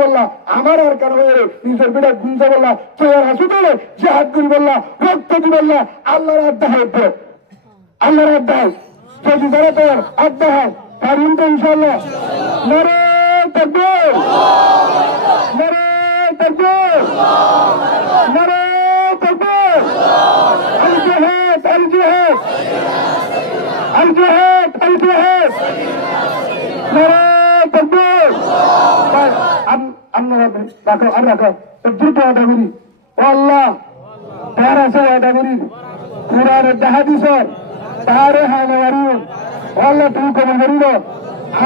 বললা আমার আর কারো নিজের বেটা গুনতে বললা চেয়ার হাসু বলে যে হাত করি বললা রক্ত দি বললা আল্লাহর আড্ডা হয় আল্লাহর আড্ডা হয় যদি তারা তোর আড্ডা হয় পারুন তো ইনশাল্লাহ নারে তাকবীর নারে তাকবীর নারে তাকবীর আল জিহাদ আল জিহাদ আল জিহাদ আল জিহাদ নারে তাকবীর আমরা রাখো আর রাখো দ্রুত আদা করি ও আল্লাহ তার আছে আদা করি কোরআনের হাদিসের তারে হানে মারিও আল্লাহ তুমি কবুল করিল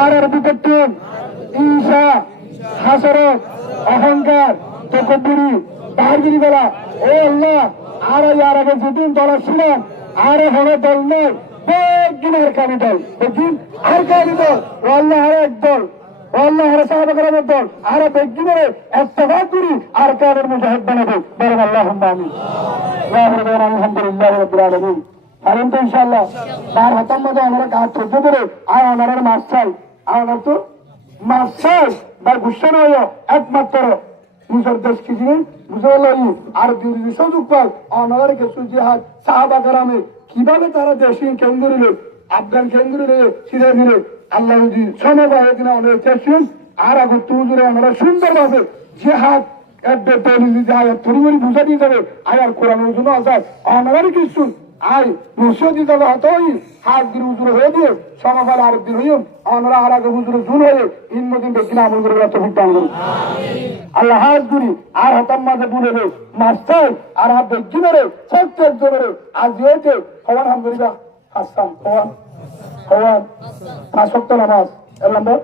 আর বিপত্তি ঈশা হাসরত অহংকার তকব্বুরি তারগিরি বলা ও আল্লাহ আর ইয়ার আগে যেদিন দল ছিল আর হলো দল নয় বেগিন আর কামি দল বেগিন আর কামি দল ও আল্লাহ আর এক দল আল্লাহ সাহাবা কেরামের দল আর বেগিনে ইত্তেফাক করি আর কাদের মুজাহিদ বানাবো বলেন আল্লাহুম্মা আমিন আলহামদুলিল্লাহ রাব্বিল আলামিন পারেন তো ইনশাআল্লাহ তার হাতের মধ্যে আমরা কাজ করতে ধরে আর ওনার মাছ চাই আর ওনার তো মাছ চাই বা গুসা নয় একমাত্র নিজের দেশ কি জিনিস বুঝে লই আর দুই সুযোগ পায় ওনার কিছু জিহাদ সাহাবা কেরামে কিভাবে তারা দেশি কেন্দ্র আফগান কেন্দ্র ছিঁড়ে দিলে আল্লাহ যদি সমবায় কিনা অনেক চেষ্টা আর আগে তুজুরে আমরা সুন্দরভাবে জিহাদ বুঝা দিয়ে যাবে আর কোরআন জন্য আসাদ অনারই কিছু আয় মুসিও দিতে হবে হতই হাত দিন হুজুরে হয়ে দিয়ে সমবাল আর দিন হইম অনারা আর আগে হুজুরে জুন হয়ে ইনমদিন বেকিনা আমল করে তৌফিক দান করুন আল্লাহ হাত গুরি আর হতাম মাঝে বলে রে মাস্টার আর হাত বেকিনা রে সত্য একজনের আজ হয়েছে হওয়ান হামদুলিল্লাহ হাসান হওয়ান 5 ওয়াক্ত নামাজ এক নম্বর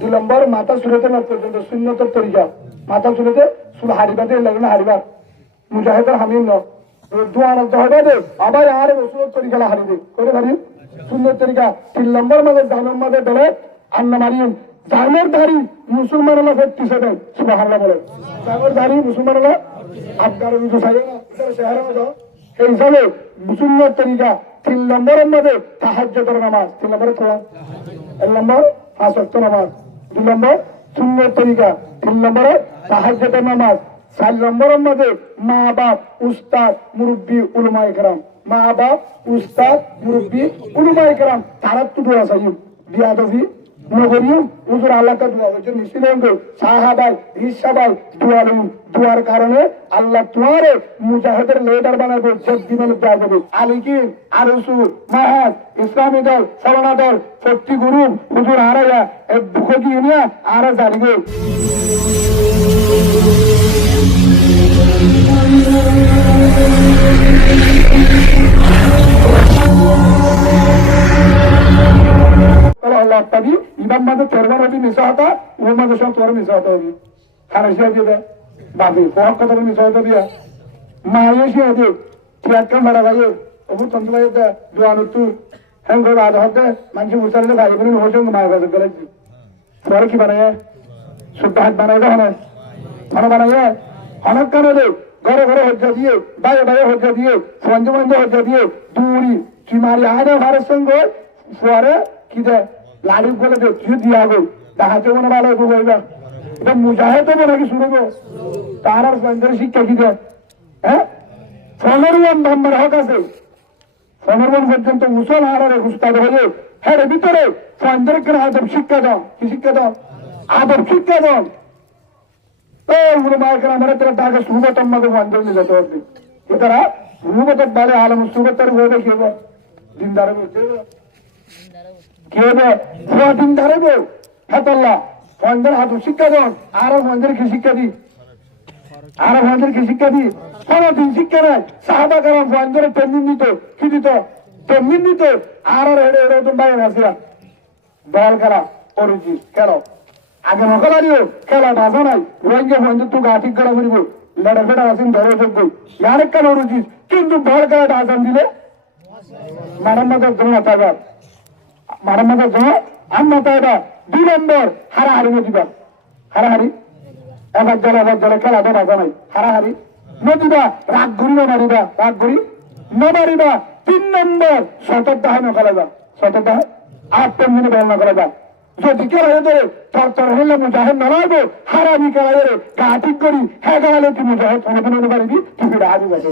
2 নম্বর মাথা চুলেতে না পর্যন্ত সুন্নতের তরিকা মাথা চুলেতে চুল হারিবাতে লাগে না হারিবা মুজাহিদের হামিম ন দোয়ার দহবা দে আবার আর রসুলের তরিকা হারি দে করে পারি সুন্দর তরিকা 3 নম্বর মাঝে জানার মাঝে ধরে আন্না মারিম জানের ধারি মুসলমানরা ফেরতিছে দেয় সুবহানাল্লাহ বলে জানের ধারি মুসলমানরা আফগান রুজু থাকে না এটা শহরের মধ্যে এই হিসাবে সুন্নত তরিকা 3 নম্বরের মাঝে তাহাজ্জুদের নামাজ 3 নম্বরে কোরআন 1 নম্বর 5 ওয়াক্ত নামাজ 2 নম্বর সুন্নত তরিকা 3 নম্বরে তাহাজ্জুদের নামাজ 4 নম্বরের মধ্যে মা বাপ উস্তাদ মুরব্বী উলামায়ে কেরাম মা বাপ উস্তাদ মুরব্বী উলামায়ে কেরাম তারা তো দোয়া চাই বিয়াদবি নগরিয়ম হুজুর আল্লাহ কা দোয়া হচ্ছে নিশ্চিত সাহাবাই ইসাবাই দোয়ার কারণে আল্লাহ তোমারে মুজাহিদের লিডার বানাবে সব দিনের দেওয়া যাবে আলিকি আরসু মাহাদ ইসলামী দল সরনা দল শক্তি গুরু হুজুর হারাইয়া এক দুঃখ দিয়ে নিয়ে আরা জানিবে Allah tadi imam mada terbar hobi misahata o mada sab tor misahata hobi kharashiya diye babi faham kata misahata diya maayeshiya diye tiakka mara gaye obu tantlaye da duanutu hengo ada hote manchi musarle bhai bani hojong ma gaje galaji tor ki banaya subhat banaya hana banaya hanak kanale ঘরে ঘরে হজ্জা দিয়ে বাইরে বাইরে হজ্জা দিয়ে সঞ্জয় বন্ধ হজ্জা দিয়ে দূরি চুমারি আগে ভারত সঙ্গে পরে কি দেয় লাড়ি বলে দে তুই দিয়া গো দেখাতে মনে ভালো হইবা এটা মুজাহিদ হবে নাকি শুনবো তার আর সঞ্জয় শিক্ষা কি দেয় হ্যাঁ 15 নম্বর হক আছে 15 পর্যন্ত মুসলমানের উস্তাদ হয়ে হ্যাঁ ভিতরে সঞ্জয়কে আদব শিক্ষা দাও কি শিক্ষা দাও আদব শিক্ষা দাও আমার তেরা ডাকে সুগতম মধ্যে বন্ধ নিয়ে যেতে হবে এটারা সুগত বারে আলম সুগতের বলবে কি হবে দিনদার কি হবে দিনদার হবে হাতাল্লাহ ফন্দের হাত শিক্ষা দেন আরো ফন্দের কি শিক্ষা দি আরো ফন্দের কি শিক্ষা দি কোনদিন শিক্ষা নেই সাহাবা কারাম ফন্দের ট্রেনিং দিত কি দিত ট্রেনিং দিত আর হেডে হেডে তুমি বাইরে আসিরা দল খেলা অরুচি কেন আগে নকলা দিও খেলা বাজা নাই রোহিঙ্গা ফন্দের তো গা ঠিক করা করিব লেডা ফেটা আসেন ধরে থাকবো ইয়ার কেন অরুচি কিন্তু দল খেলাটা আসান দিলে মারামাদের জন্য থাকবে মারামাদের জন্য আমরা তো এটা 2 নম্বর হারাহারি নদীবা হারাহারি এবার জলে খেলা তো বাজা নাই হারাহারি নদীবা রাগ ঘুরি না মারিবা রাগ ঘুরি না মারিবা 3 নম্বর সতর্ক হয় না খেলাবা সতর্ক 8 মিনিট বল না খেলাবা যদি কেরাই ধরে তর হলে মুজাহিদ নড়াইবো হারামি কেরাই গা ঠিক করি হ্যাঁ গালে তুই মুজাহিদ সমাধান হতে পারবি তুই ফিরে হাজি বাজে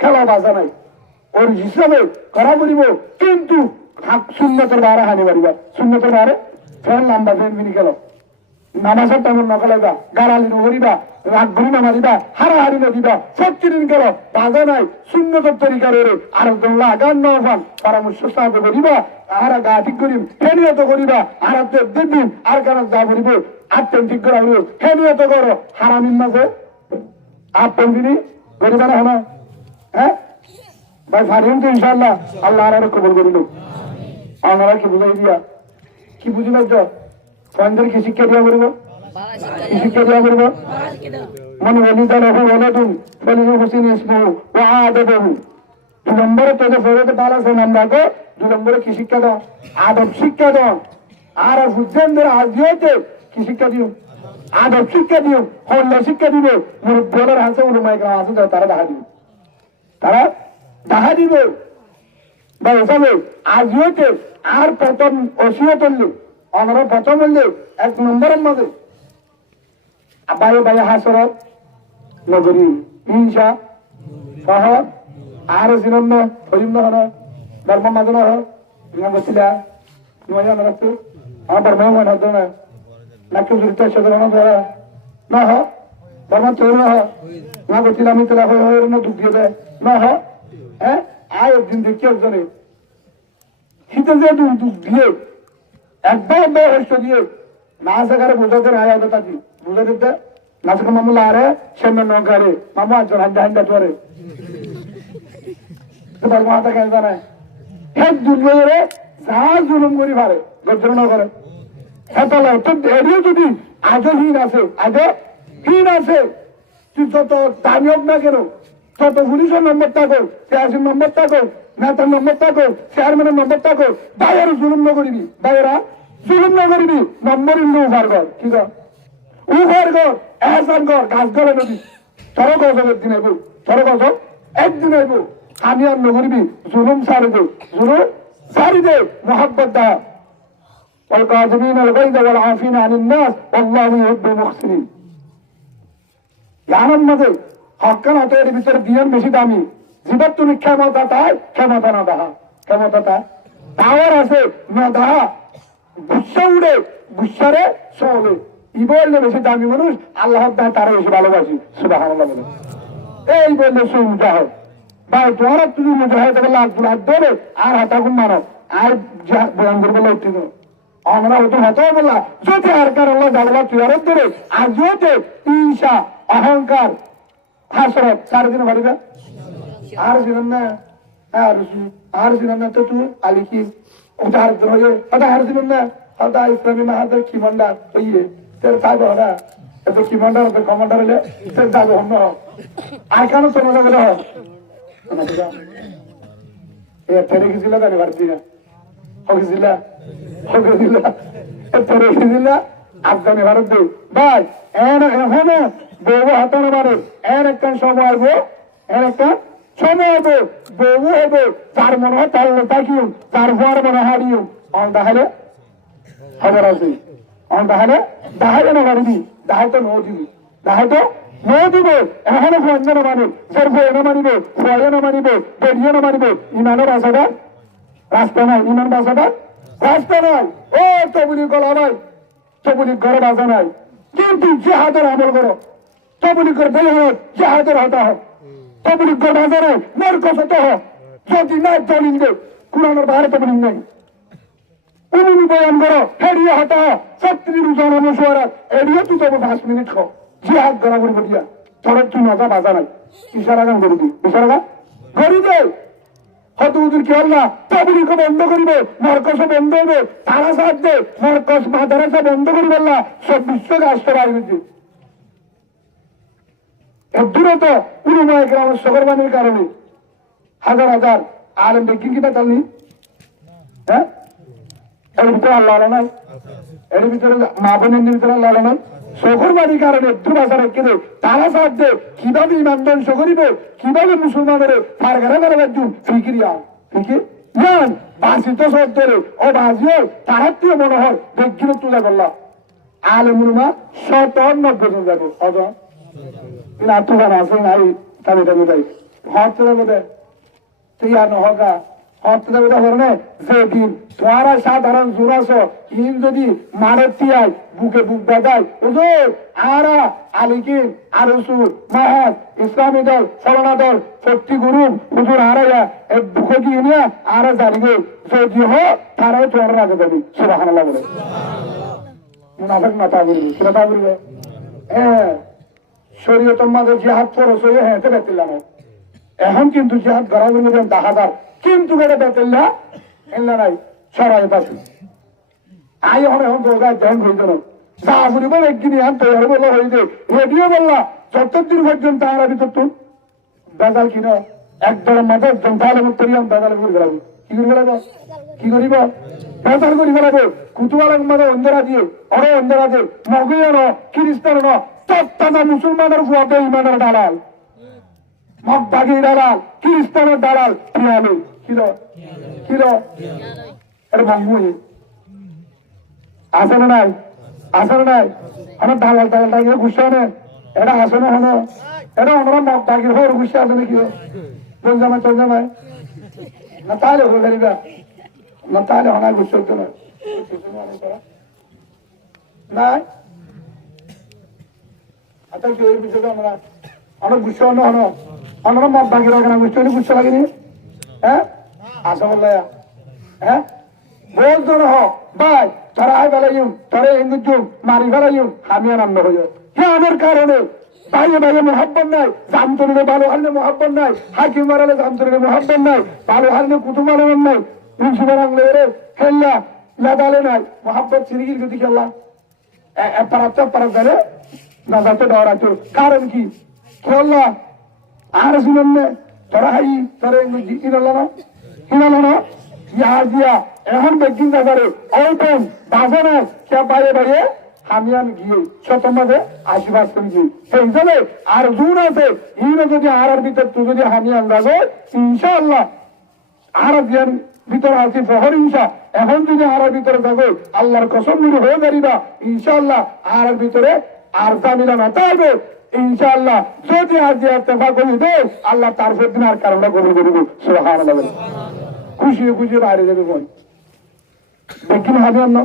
খেলা বাজা নাই ওর হিসাবে করা করিব কিন্তু শূন্যতের বারে হানি পারিবা শূন্যতের বারে ফ্যান লাম্বা ফ্যান বিনি গেল নামাজের তেমন নকলাইবা গাড়ালি নগরিবা রাগ ঘুরি নামারিবা হারাহারি নদিবা সব চিরিন গেল বাজা নাই শূন্যতের তরিকার আর লাগান নফান পরামর্শ সাহায্য করিবা আর গা ঠিক করিম ফেনিয়ত করিবা আর দেখবিন আর কেন যা করিব আত্মেন ঠিক করা হইব ফেনিয়ত করো হারামিন মাঝে আত্মেন দিনই করিবা না হলো হ্যাঁ ভাই ফারিম তো ইনশাল্লাহ আল্লাহ আর কবল করিল আপনারা কি বুঝাই দিয়া কি বুঝি পারছ ফয়েন্দের কি শিক্ষা দিয়া করিব কি শিক্ষা দিয়া করিব মনে বলি তাহলে বলতুন ফলি হোসেন ইসমু ও আদবহু 2 নম্বরে তোদের ফেরতে পালা আছে নাম রাখো 2 নম্বরে কি শিক্ষা দাও আদব শিক্ষা দাও আর হুজেনদের আজিওতে কি শিক্ষা দিও আদব শিক্ষা দিও হল্লা শিক্ষা দিবে মুরব্বীদের আছে উলমায়ে কেরাম আছে তারা দেখা দিবে তারা দেখা দিবে বা ওখানে আজিওতে আর প্রথম অসিয়ত হলে আমরা প্রথম হলে 1 নম্বরের মধ্যে বাইরে বাইরে হাসরত নগরী হিংসা সহ আর সিনন্ন হরিম হন ধর্ম মাদন হছিলা নয় রাখতো আমার ধর্ম হয় না না নাকি জড়িত সাধারণ দ্বারা না হ ধর্ম তৈরি না না করছিল আমি তোলা হয়ে না দুঃখ দিয়ে দেয় না হ হ্যাঁ আয় একদিন দেখি একজনে শীতে যে দুঃখ দিয়ে একবার হস্ত দিয়ে না সেখানে বোঝাতে আয় হতে থাকি বুঝে দিতে নাচকে মামু লারে সেমন নৌকারে মামু আজ হান্ডা হান্ডা চরে তোমার মাথা কেন জানায় এক দুর্গরে যা জুলুম করি পারে গর্জনা করে এতলা তো এরিও যদি আজও হীন আছে আজও হীন আছে তুই যত দামি হোক না কেন তত পুলিশের নম্বর থাকো চেয়ারসির নম্বর থাকো নেতার নম্বর থাকো চেয়ারম্যানের নম্বর থাকো বাইরে জুলুম না করিবি বাইরা জুলুম না করিবি নম্বর ইন্দ উভার কর ঠিক আছে উভার কর এহসান কর গাছ গলে নদী চড়ক একদিন আইব চড়ক একদিন আইব আমি আর নগরিবি জুলুম সারি দে জুলুম সারি দে মোহাব্বত দা والكاظمين الغيظ والعافين عن الناس والله يحب المحسنين জানার মধ্যে হক্কান হাতের ভিতরে দিয়ার বেশি দামি জীবন তুমি ক্ষমতা তাই ক্ষমতা না দাহা ক্ষমতা তা পাওয়ার আছে না দাহা গুসা উড়ে গুসারে চলে ই বললে বেশি দামি মানুষ আল্লাহ তারা বেশি ভালোবাসি সুবহানাল্লাহ বলে এই বললে সে মুজাহিদ ভাই তোমার তুমি মুজাহিদ বলে আব্দুল ধরে আর হাতাগুন মারো আর বয়ান করবে উঠতে আমরা হতো হতো বললা যদি আর কারণ জানলা তুয়ার ধরে আর যদি ঈশা অহংকার হাসরত 4 দিন বাড়িবে আর দিন না আর দিন না তো তুই আলিকি উদার ধরে ওটা আর দিন না ওটা ইসলামী মাহাদের কি মন্ডার ওইয়ে তের সাহেব ওরা এত কি মন্ডার তো কমান্ডার হলে তের যাবে অন্য আর কেন তোমার যাবে এ তেরে গেছিল জানি বাড়তি না হয়েছিল হয়েছিল তেরে গেছিল আফগানি ভারত দেব ভাই এখনো বউ হাতানো মারে এর একটা সময় আসবো এর একটা সময় হবে বউ হবে তার মনে হয় তার তাকিও তার হওয়ার মনে হারিও তাহলে খবর আছে তাহলে দাহাই না মারিবি দাহাই তো নো দিবি দাহাই তো নো দিব এখনো ফন্দ না মানি সর ভয় না মানিব ভয় না মানিব বেরিয়ে না মানিব ইমানের বাসাটা রাস্তা নাই ইমান বাসাটা রাস্তা নাই ও তবুলি গলা নাই তবুলি ঘরে বাসা নাই কিন্তু জেহাদের আমল করো তবুলি করে বের হোক জেহাদের হতা হোক তবুলি ঘর বাসা নাই মোর কত হোক যদি নাই দলিল দে কোরআনের বাইরে তবুলি নাই উনি বয়ান করো হেরিয়ে হতা হোক 36 জন অনুসরা এরিয়ে তুই তবু 5 মিনিট খাও জিহাদ করা করবো দিয়া তোর তুই নজা বাজা নাই ইশারা গান করে দি ইশারা গান করি দে হয়তো ওদের কি আল্লাহ তবলিকে বন্ধ করিবে মরকসে বন্ধ হবে তারা সাথ দে মরকস মাদ্রাসা বন্ধ করিবে আল্লাহ সব বিশ্বকে আসতে পারবে এর দূরত উলুমায়ে কেরামের সকরবানির কারণে হাজার হাজার আলেম দেখি কি বেতালনি হ্যাঁ এর ভিতরে আল্লাহ নাই এর ভিতরে মা বোনের ভিতরে আল্লাহ নাই সকরবানির কারণে দুবাসা রেখে দে তারা সাথ দে কিভাবে ইমান ধ্বংস করিবে কিভাবে মুসলমানের ফারগারা করে একজন ফিকিরিয়া ফিকির জান বাসি তো সব ধরে ও বাসিও তাহার দিয়ে মনে হয় বেগিনে তুলে করলাম আলমুলমা 97 জন যাবো অত কিন্তু আর তুলান আছে নাই তাদের তাই হত দেবে তুই আর নহকা হত দেবে ধরনে যেদিন তোমারা সাধারণ জোরাস ইন যদি মারের তিয়াই বুকে বুক বাজায় হুজুর আরা আলিকিন আর রসুল মাহাদ ইসলামী দল ফলনা দল শক্তি গুরু হুজুর আরাইয়া এক বুকে গিয়ে নিয়ে আরা জানিবে যদি হোক তারাও তোমার রাজা যাবে সুবহানাল্লাহ বলে মুনাফিক মাথা বলবে সেটা তা বলবে হ্যাঁ শরীয়তের মাঝে জিহাদ ফরজ হয়ে হ্যাঁ এটা বেতিল্লা নয় এখন কিন্তু জিহাদ গড়াবের মধ্যে 10,000 কিন্তু এটা বেতিল্লা এল্লা নাই ছড়াই পাচ্ছি আই এখন দোকায় ধ্যান হয়ে গেল যা বলিব একদিন এখন তৈরি বললো হয়ে যায় রেডিও বললা যতদিন পর্যন্ত আমরা ভিতর তুন বেজাল কিন একদম মাঝে জন্তালে মুক্তরিয়াম বেজাল করে গেলাম কি করে গেলাম কি করিব বেজাল করে গেলাম কুতুয়ালের মাঝে অন্ধেরা দিয়ে অরে অন্ধেরা দিয়ে মগিয়ে ন খ্রিস্টান ন তত্তাজা মুসলমানের ফুয়াকে ইমানের দালাল মগবাগির দালাল খ্রিস্টানের দালাল পিয়ালো কিলো কিলো এটা ভাঙ্গুই আসে না নাই আসে না নাই আমার দালাল দালাল দাগিয়ে গুসা নেন এটা আসে না হলো এটা ওনারা মগবাগির হয়ে গুসা আছে নাকি চল জামাই না তাহলে হয়ে গেলিবা না তাহলে অনায় গুসা হতো না নাই আচ্ছা কি ওই বিষয়টা আমরা অনেক গুসা হলো হলো অনারা মগবাগির লাগে না গুসা হলে গুসা লাগেনি হ্যাঁ আসা বললে হ্যাঁ বলতো না ভাই তারা আয় বেলাইম তারা এঙ্গুজুম মারি ফেলাইম আমি আনন্দ হয়ে যায় আমার কারণে বাইরে বাইরে মোহাব্বত নাই জামতরিলে ভালো হারলে মোহাব্বত নাই হাকিম মারালে জামতরিলে মোহাব্বত নাই ভালো হারলে কুতুব মারানোর নাই প্রিন্সিপাল আনলে রে খেললা লাদালে নাই মোহাব্বত সিরিগির যদি খেললা পারাপ গেলে না যাতে ডরাতো কারণ কি খেললা আর শুনেন না তোরা হাই তোরা এঙ্গুজি কিনাল না ইয়া দিয়া এখন বেগিন বাজারে অল্পন বাজারে কে বাইরে বাইরে হামিয়ান গিয়ে শতমাদে আশীর্বাদ করে গিয়ে সেই হিসাবে আর জোর আছে ইনো যদি আর ভিতর তুই যদি হামিয়ান যাবে ইনশাআল্লাহ আর দিয়ার ভিতরে আছে ফহর ইনশা এখন যদি আর ভিতরে যাবে আল্লাহর কসম নিয়ে হয়ে যারিবা ইনশাআল্লাহ আর ভিতরে আর জামিলা না তাইবে ইনশাআল্লাহ যদি আজ যে ইত্তেফাক করি দে আল্লাহ তার দিন আর কারণে কবুল করবে সুবহানাল্লাহ খুশি খুশি বাইরে যাবে বোন দেখিন হবে অন্য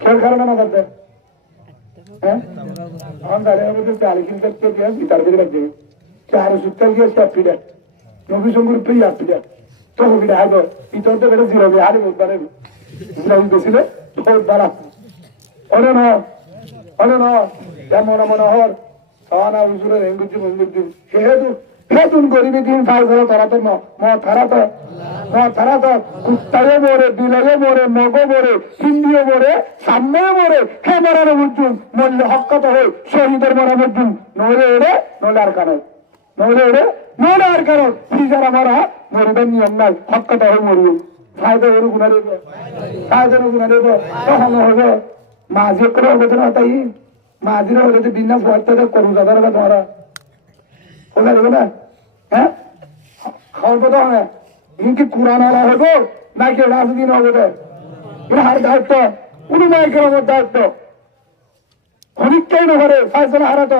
খেয়াল কারণে না করতে হ্যাঁ আমার দাঁড়িয়ে আমাদের 40 করতে গিয়ে গিটার দিয়ে রাখবে 470 গিয়ে সব ফিরে নবী সঙ্গুর প্রিয় ফিরে তো ফিরে হাইব ইতর তো বেড়ে জিরো হারি বোধ পারে জিরো বেশিলে তোর দ্বারা অনে ন এমন হর সানা উজুরের এঙ্গুজি হেতুন গরিবি দিন ফাইসলা তারা তো তারা তো কুত্তারে মরে বিলারে মরে মগো মরে হিন্দিও মরে সামনে মরে হে মরানো বুঝুন মূল্য হকত হয়ে শহীদের মরা বুঝুন নইলে এড়ে নইলে আর কারণ যারা মরা মরিবেন নিয়ম নাই হকত হয়ে মরিব ফায়দা ওর গুণা দেব তখন হবে মাঝে করে হবে তো না তাই মাঝিরা হলে তো বিনা পড়তে করু যাবে তোমারা ওটা দেবে না হ্যাঁ খাওয়ার কথা হয় ইনকি কোরআন আলা হইব নাকি রাজদিন হবে এটা হার দায়িত্ব উনুমায় কেরামের দায়িত্ব অনেকটাই না করে ফাইসলা হারাত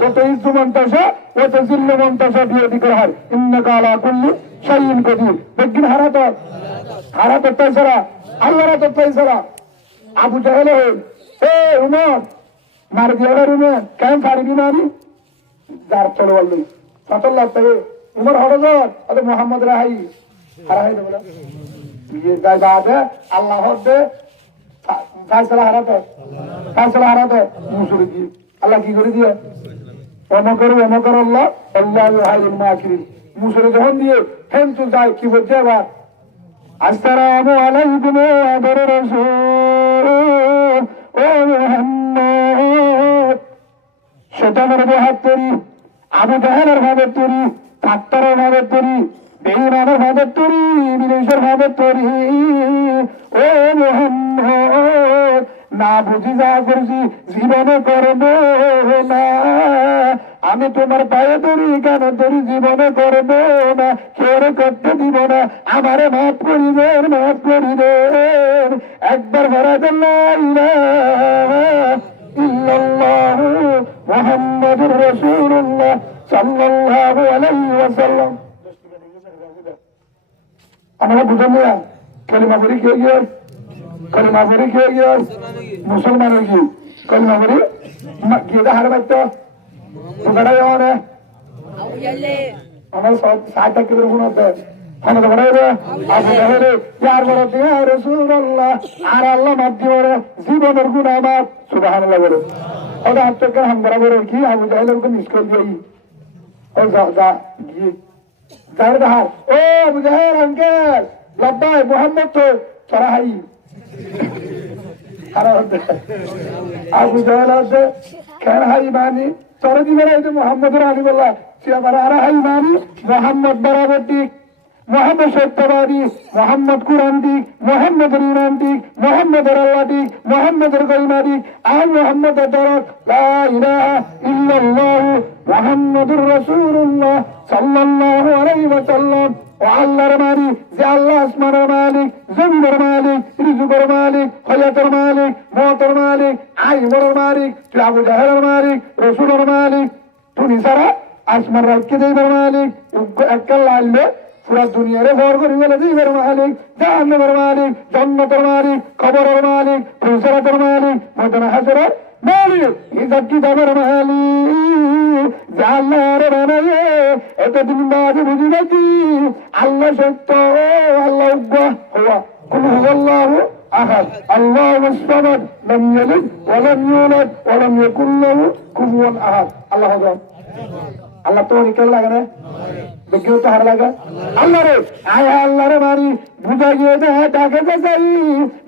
কত ইজ্জু মন্তাসা কত জিল্লু মন্তাসা দিয়ে দিকে হার ইন্নাকা আলা কুল্লি শাইইন কদির বেগিন হারাত তাইছাড়া আল্লাহ রাত তাইছাড়া আবু জাহেল এ উমর মার দিয়া রুমে কেন পারবি না আমি যার চলে বললি সাতল্লাহ তাই উমর হরজত আরে মোহাম্মদ রাহাই হারাই দেবো আল্লাহ দে ফাইসলা হারাত মুসুরি দিয়ে আল্লাহ কি করে দিয়ে অমকর আল্লাহ মুসুরি যখন দিয়ে ফেন চুল যায় কি বলছে আবার আসসালামু আলাইকুম আদর রাসূল ও মুহাম্মদ শয়তানের হাত তরি আবু জাহেলের ভাবে তরি ডাক্তারের ভাবে তরি বেঈমানের ভাবে তরি বিদেশের ভাবে তরি ও মুহাম্মদ না বুঝি যা করছি জীবনে করবো না, আমি তোমার পায়ে ধরি কেন ধরি জীবনে করবো না, কেউ করতে দিব না, আমারে মাফ করিবেন মাফ করিবেন। একবার ভরা দেন লা ইলাহা ইল্লাল্লাহু মুহাম্মাদুর রাসূলুল্লাহ সাল্লাল্লাহু আলাইহি ওয়াসাল্লাম। আমরা বুঝেন না কালিমা পড়ি খেয়ে গিয়ে, কালিমা পড়ি খেয়ে গিয়ে মুসলমান হয়ে গিয়ে কালিমা পড়ি গিয়ে হার বাইতো ওটাই আমার সব সাইডটা কেটে শোনাতে আর আল্লাহ মাধ্যমে জীবনের গুণ আমার সুবহানাল্লাহ বলে ওটা হাত থেকে হাম বরাবর কি আবু জাহেলের মিস করে দিই ও যা যা গিয়ে যার দাহার ও আবু জাহেল আঙ্কেল লব্বাই মোহাম্মদ তো সরাহাই আবু জাহেল আছে কেন হাই মানি তোর দিবেন এই যে মোহাম্মদের আলী বললা সে আবার আর হাই মানি মোহাম্মদ বরাবর ঠিক, মোহাম্মদ সত্যবাদী, মোহাম্মদ কুরআন দিক, মোহাম্মদের ইমান দিক, মোহাম্মদের আল্লাহ দিক, মোহাম্মদের গরিমা দিক, আর মোহাম্মদের দরদ লা ইলাহা ইল্লাল্লাহু মুহাম্মাদুর রাসূলুল্লাহ সাল্লাল্লাহু আলাইহি ওয়াসাল্লাম। ও আল্লাহর মালিক, যে আল্লাহ আসমানের মালিক, জমিনের মালিক, রিজুকের মালিক, হায়াতের মালিক, মওতের মালিক, আইনের মালিক, তুই আবু জাহেলের মালিক, রাসূলের মালিক, তুমি ছাড়া আসমান রাখতে দেবার মালিক, একটা লাইলে পুরা দুনিয়ারে ভর করি বলে দিবের মালিক, জাহান্নামের মালিক, জান্নাতের মালিক, কবরের মালিক, ফুলসরাতের মালিক, ময়দানে হাসরের মালিক, ইজ্জত কিতাবের মালিক, যে আল্লাহর বানায়ে এতদিন বাদে বুঝি নাকি আল্লাহ সত্য, আল্লাহ হুয়া কুল হুয়াল্লাহু আহাদ আল্লাহুস সামাদ লাম ইয়ালিদ ওয়া লাম ইউলাদ ওয়া লাম ইয়াকুল লাহু কুফুয়ান আহাদ। আল্লাহ আকবার। আল্লাহ তো নিকল লাগে না দেখেও তো হার লাগা আল্লাহ রে আয় আল্লাহ রে মারি বুঝা গিয়ে না ডাকে যাই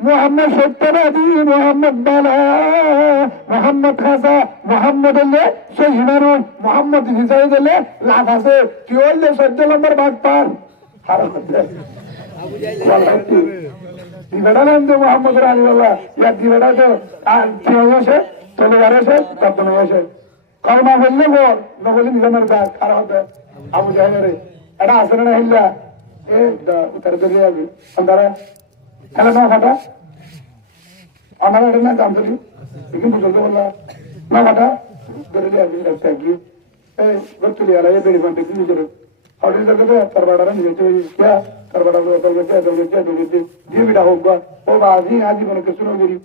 মোহাম্মদ সত্যবাদী, মোহাম্মদ বালা, মোহাম্মদ খাসা, মোহাম্মদ সেই মানুষ, মোহাম্মদ হিসাই দিলে লাভ আছে, কি হইলে 14 নম্বর ভাগ পান দিবেটা নাম তো মোহাম্মদ রানী বল্লা ইয়ার দিবেটা তো আর আছে চলে আসে তখন আসে কলমা বললে বল নবলি নিজামের ব্যাগ আর হবে আবু জাহেলের এটা আছে না হিল্লা এ উত্তরে বেরিয়ে যাবি সন্ধ্যারে খেলে না ফাটা আমার এটা না জানতে কিন্তু চলতে বললা না ফাটা বেরিয়ে যাবি রাস্তা গিয়ে এই গতুলি আলা এ বেরি ফান্টে কি করে হাউডি দেখে তার বাড়ারা নিয়ে क्या তার বাড়া তো গেছে দিয়ে বিড়া হোক ও বাজি আজি মনে কিছু না করি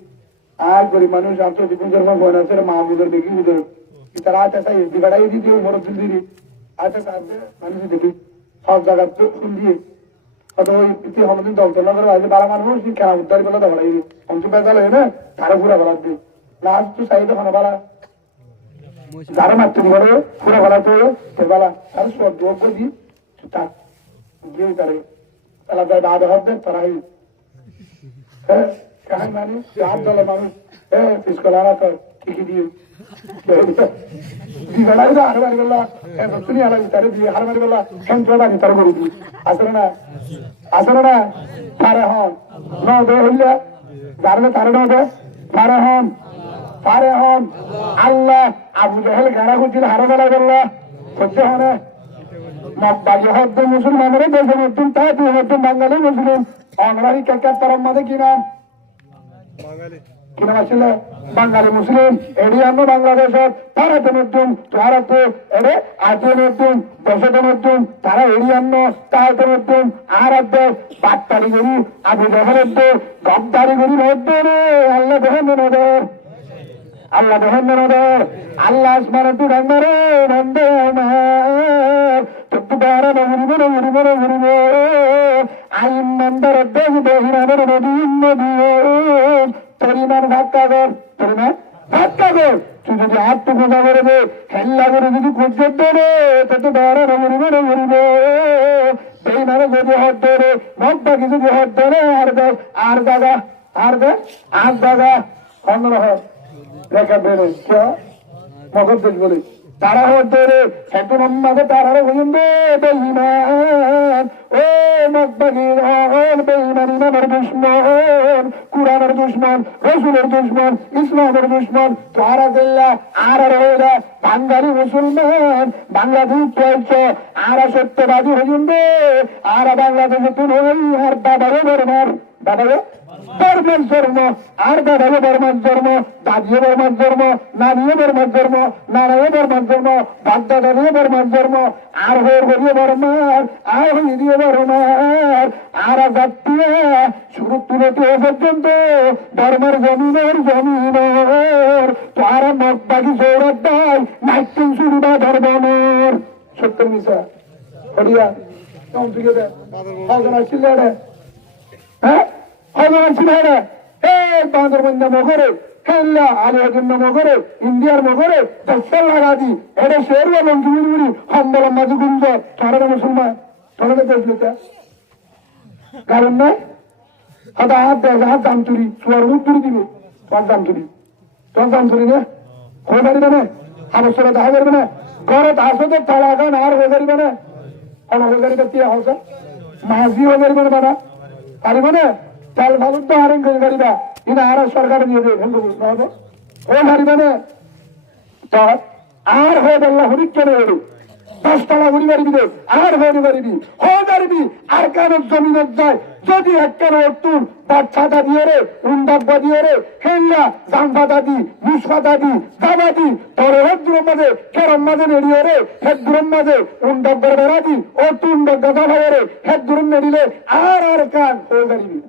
आज बड़ी মানুষ আন্তর জীবন বয়না আছে মাহমুদের দেখি উধর তারা আছে তাই বিড়াই দিতে বড় দিল দিলি আছে সাথে মানুষ দেখি সব জায়গা তো দিয়ে অথবা ওই ইতি হমদিন দল চলা করে আজ বারা মানুষ খেলা উদ্ধার করলে দৌড়াই অংশ পেঁচাল হয়ে না তারা ঘুরা বেড়া দিই লাস্ট তো সাইডে খানা বাড়া যারা মারতে ঘরে ঘুরা বেড়া তো বেলা তার সব যোগ করে দিই তার গিয়ে তারে তারা যায় বাদ হবে তারাই হ্যাঁ কাহাই মানুষ হাত দলে মানুষ হ্যাঁ পিসকল আনা তো ঠিকই দিয়ে হারবারি বললা তুমি আলাদা তারে দিয়ে হারবারি বললা সন্ত্রটা তার করে দিই আসলে না তারে হন ন দে হইলে যারে তারে ন দে তারে হন আল্লাহ আবু জাহেল গাড়া করছিল হারবালা বললা সহ্য হনে মুসলমানের দেশে নতুন তাই নতুন বাঙালি মুসলিম অনরারি কেকার তার মাঝে কি নাম কিনা আসলে বাঙালি মুসলিম এডিয়ান্ন বাংলাদেশের তারা তো নতুন তারা তো এরে আজে নতুন দেশে নতুন তারা এডিয়ান্ন তারা তো নতুন আর দেশ বাট্টারি গরু আবু জাহেলের দেশ গদ্দারি গরু হচ্ছে রে আল্লাহ দেখেন নদের আল্লাহ দেখেন নদের আল্লাহ আসমানে তুই রান্নারে বন্ধে আমার তোরা ঘুরিবে আইন নাম্বার দেশ দেহিরানের পরিমাণ ধাক্কা কর পরিমাণ ধাক্কা কর তুই যদি হাতটু খোঁজা করবে হেল্লা করে যদি খুঁজতে দেবে তো বেড়া ঘুরিবে সেই মানে যদি হাত ধরে ভক্তা কিছু যদি হাত ধরে আর জায়গা অন্যরকম রেখা বেড়ে কেউ মগজ দেশ বলি তারা হতে সেতু নম্মাদে তারা হইন বেঈমান ও মকবাগির বেঈমান ইমানের দুশমন কুরআনের দুশমন রাসূলের দুশমন ইসলামের দুশমন তারা দিল্লা আর রইলা বাঙালি মুসলমান বাংলাদেশ চলছে আর সত্যবাদী হইন আর বাংলাদেশে তুমি আর দাদারে বর্মার দাদারে বর্মার ধর্ম আর দাদারে বর্মার ধর্ম দাদিয়ে বর্মার ধর্ম নানিয়ে বর্মার ধর্ম নানায়ে বর্মার ধর্ম বাগদাদারিয়ে বর্মার ধর্ম আর হয়ে গড়িয়ে বর্মার আর হয়ে দিয়ে বর্মার আর জাতীয় শুরু তুলতে পর্যন্ত বর্মার জমিনের তো আর মগবাগি সৌরভ দায় নাইটিং শুরু বা ধর্মনের সত্যের মিশা হরিয়া কম থেকে দেয় হজন আসছিল হ্যাঁ হজন আসছিল বান্দরবন্ধা মগরে খেললা আলিয়াজুর মগরে ইন্ডিয়ার মগরে দশল লাগা দি এটা শের বলুন গুড়ি হম্বলম মাঝে গুঞ্জ তোরা মুসলমান তোরা দেখলি কারণ নাই হাত হাত দেয় হাত দাম তুলি চুয়ার মুখ তুলি দিবি তোর দাম তুলি তোর দাম তুলি না হয়ে পারিবে না আবশ্যক দেখা করবে না ঘরত আসো তো তালা গান আর হয়ে পারিবে না কোন হয়ে পারিবে তিয়া হস মাঝি হয়ে পারিবে না বাবা পারিব না চাল ভালো তো আরেন করে পারিবা কিন্তু আর সরকার দিয়ে দেবে হয়ে পারিবে না তোর আর হয়ে পারলা হরিক কেন হলো 10 তলা ঘুরি পারিবি আর হয়ে পারিবি আর কেন জমিনের যায় যদি একখানে অর্তুন বাচ্চাটা দিয়ে রে উন্ডাব্বা দিয়ে রে খেললা জাম্পাটা দি মুসফাটা দি দাবা দি তোর হেদুরের মাঝে কেরম মাঝে নেড়িয়ে রে হেদুরের মাঝে উন্ডাব্বার বেড়া দি অর্তুন গাদা ভাবে রে হেদুরের নেড়িলে আর কান হয়ে পারিবি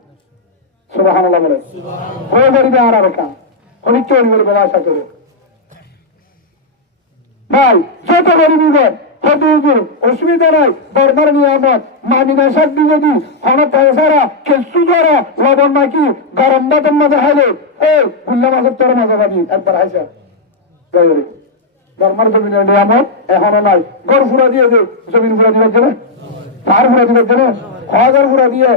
সুবহানাল্লাহ বলে হয়ে পারিবি আর কান হরিক চোরি বলে বলা আশা করে ভাই যত গরিবি গর অসুবিধা নাই বর্মার নিয়ামত মামিনা সাথী যদি হঠাৎ পয়সারা কেসু দ্বারা লবণ মাখি গরম বাতের মাঝে হাইলে গুল্লা মাছের তোর মাঝে পাবি একবার হাইসা বর্মার জমিনের নিয়ামত এখনো নাই গড় ফুরা দিয়ে দে জমিন ফুরা দিবার জন্য পার ফুরা দিবার জন্য হাজার ফুরা দিয়ে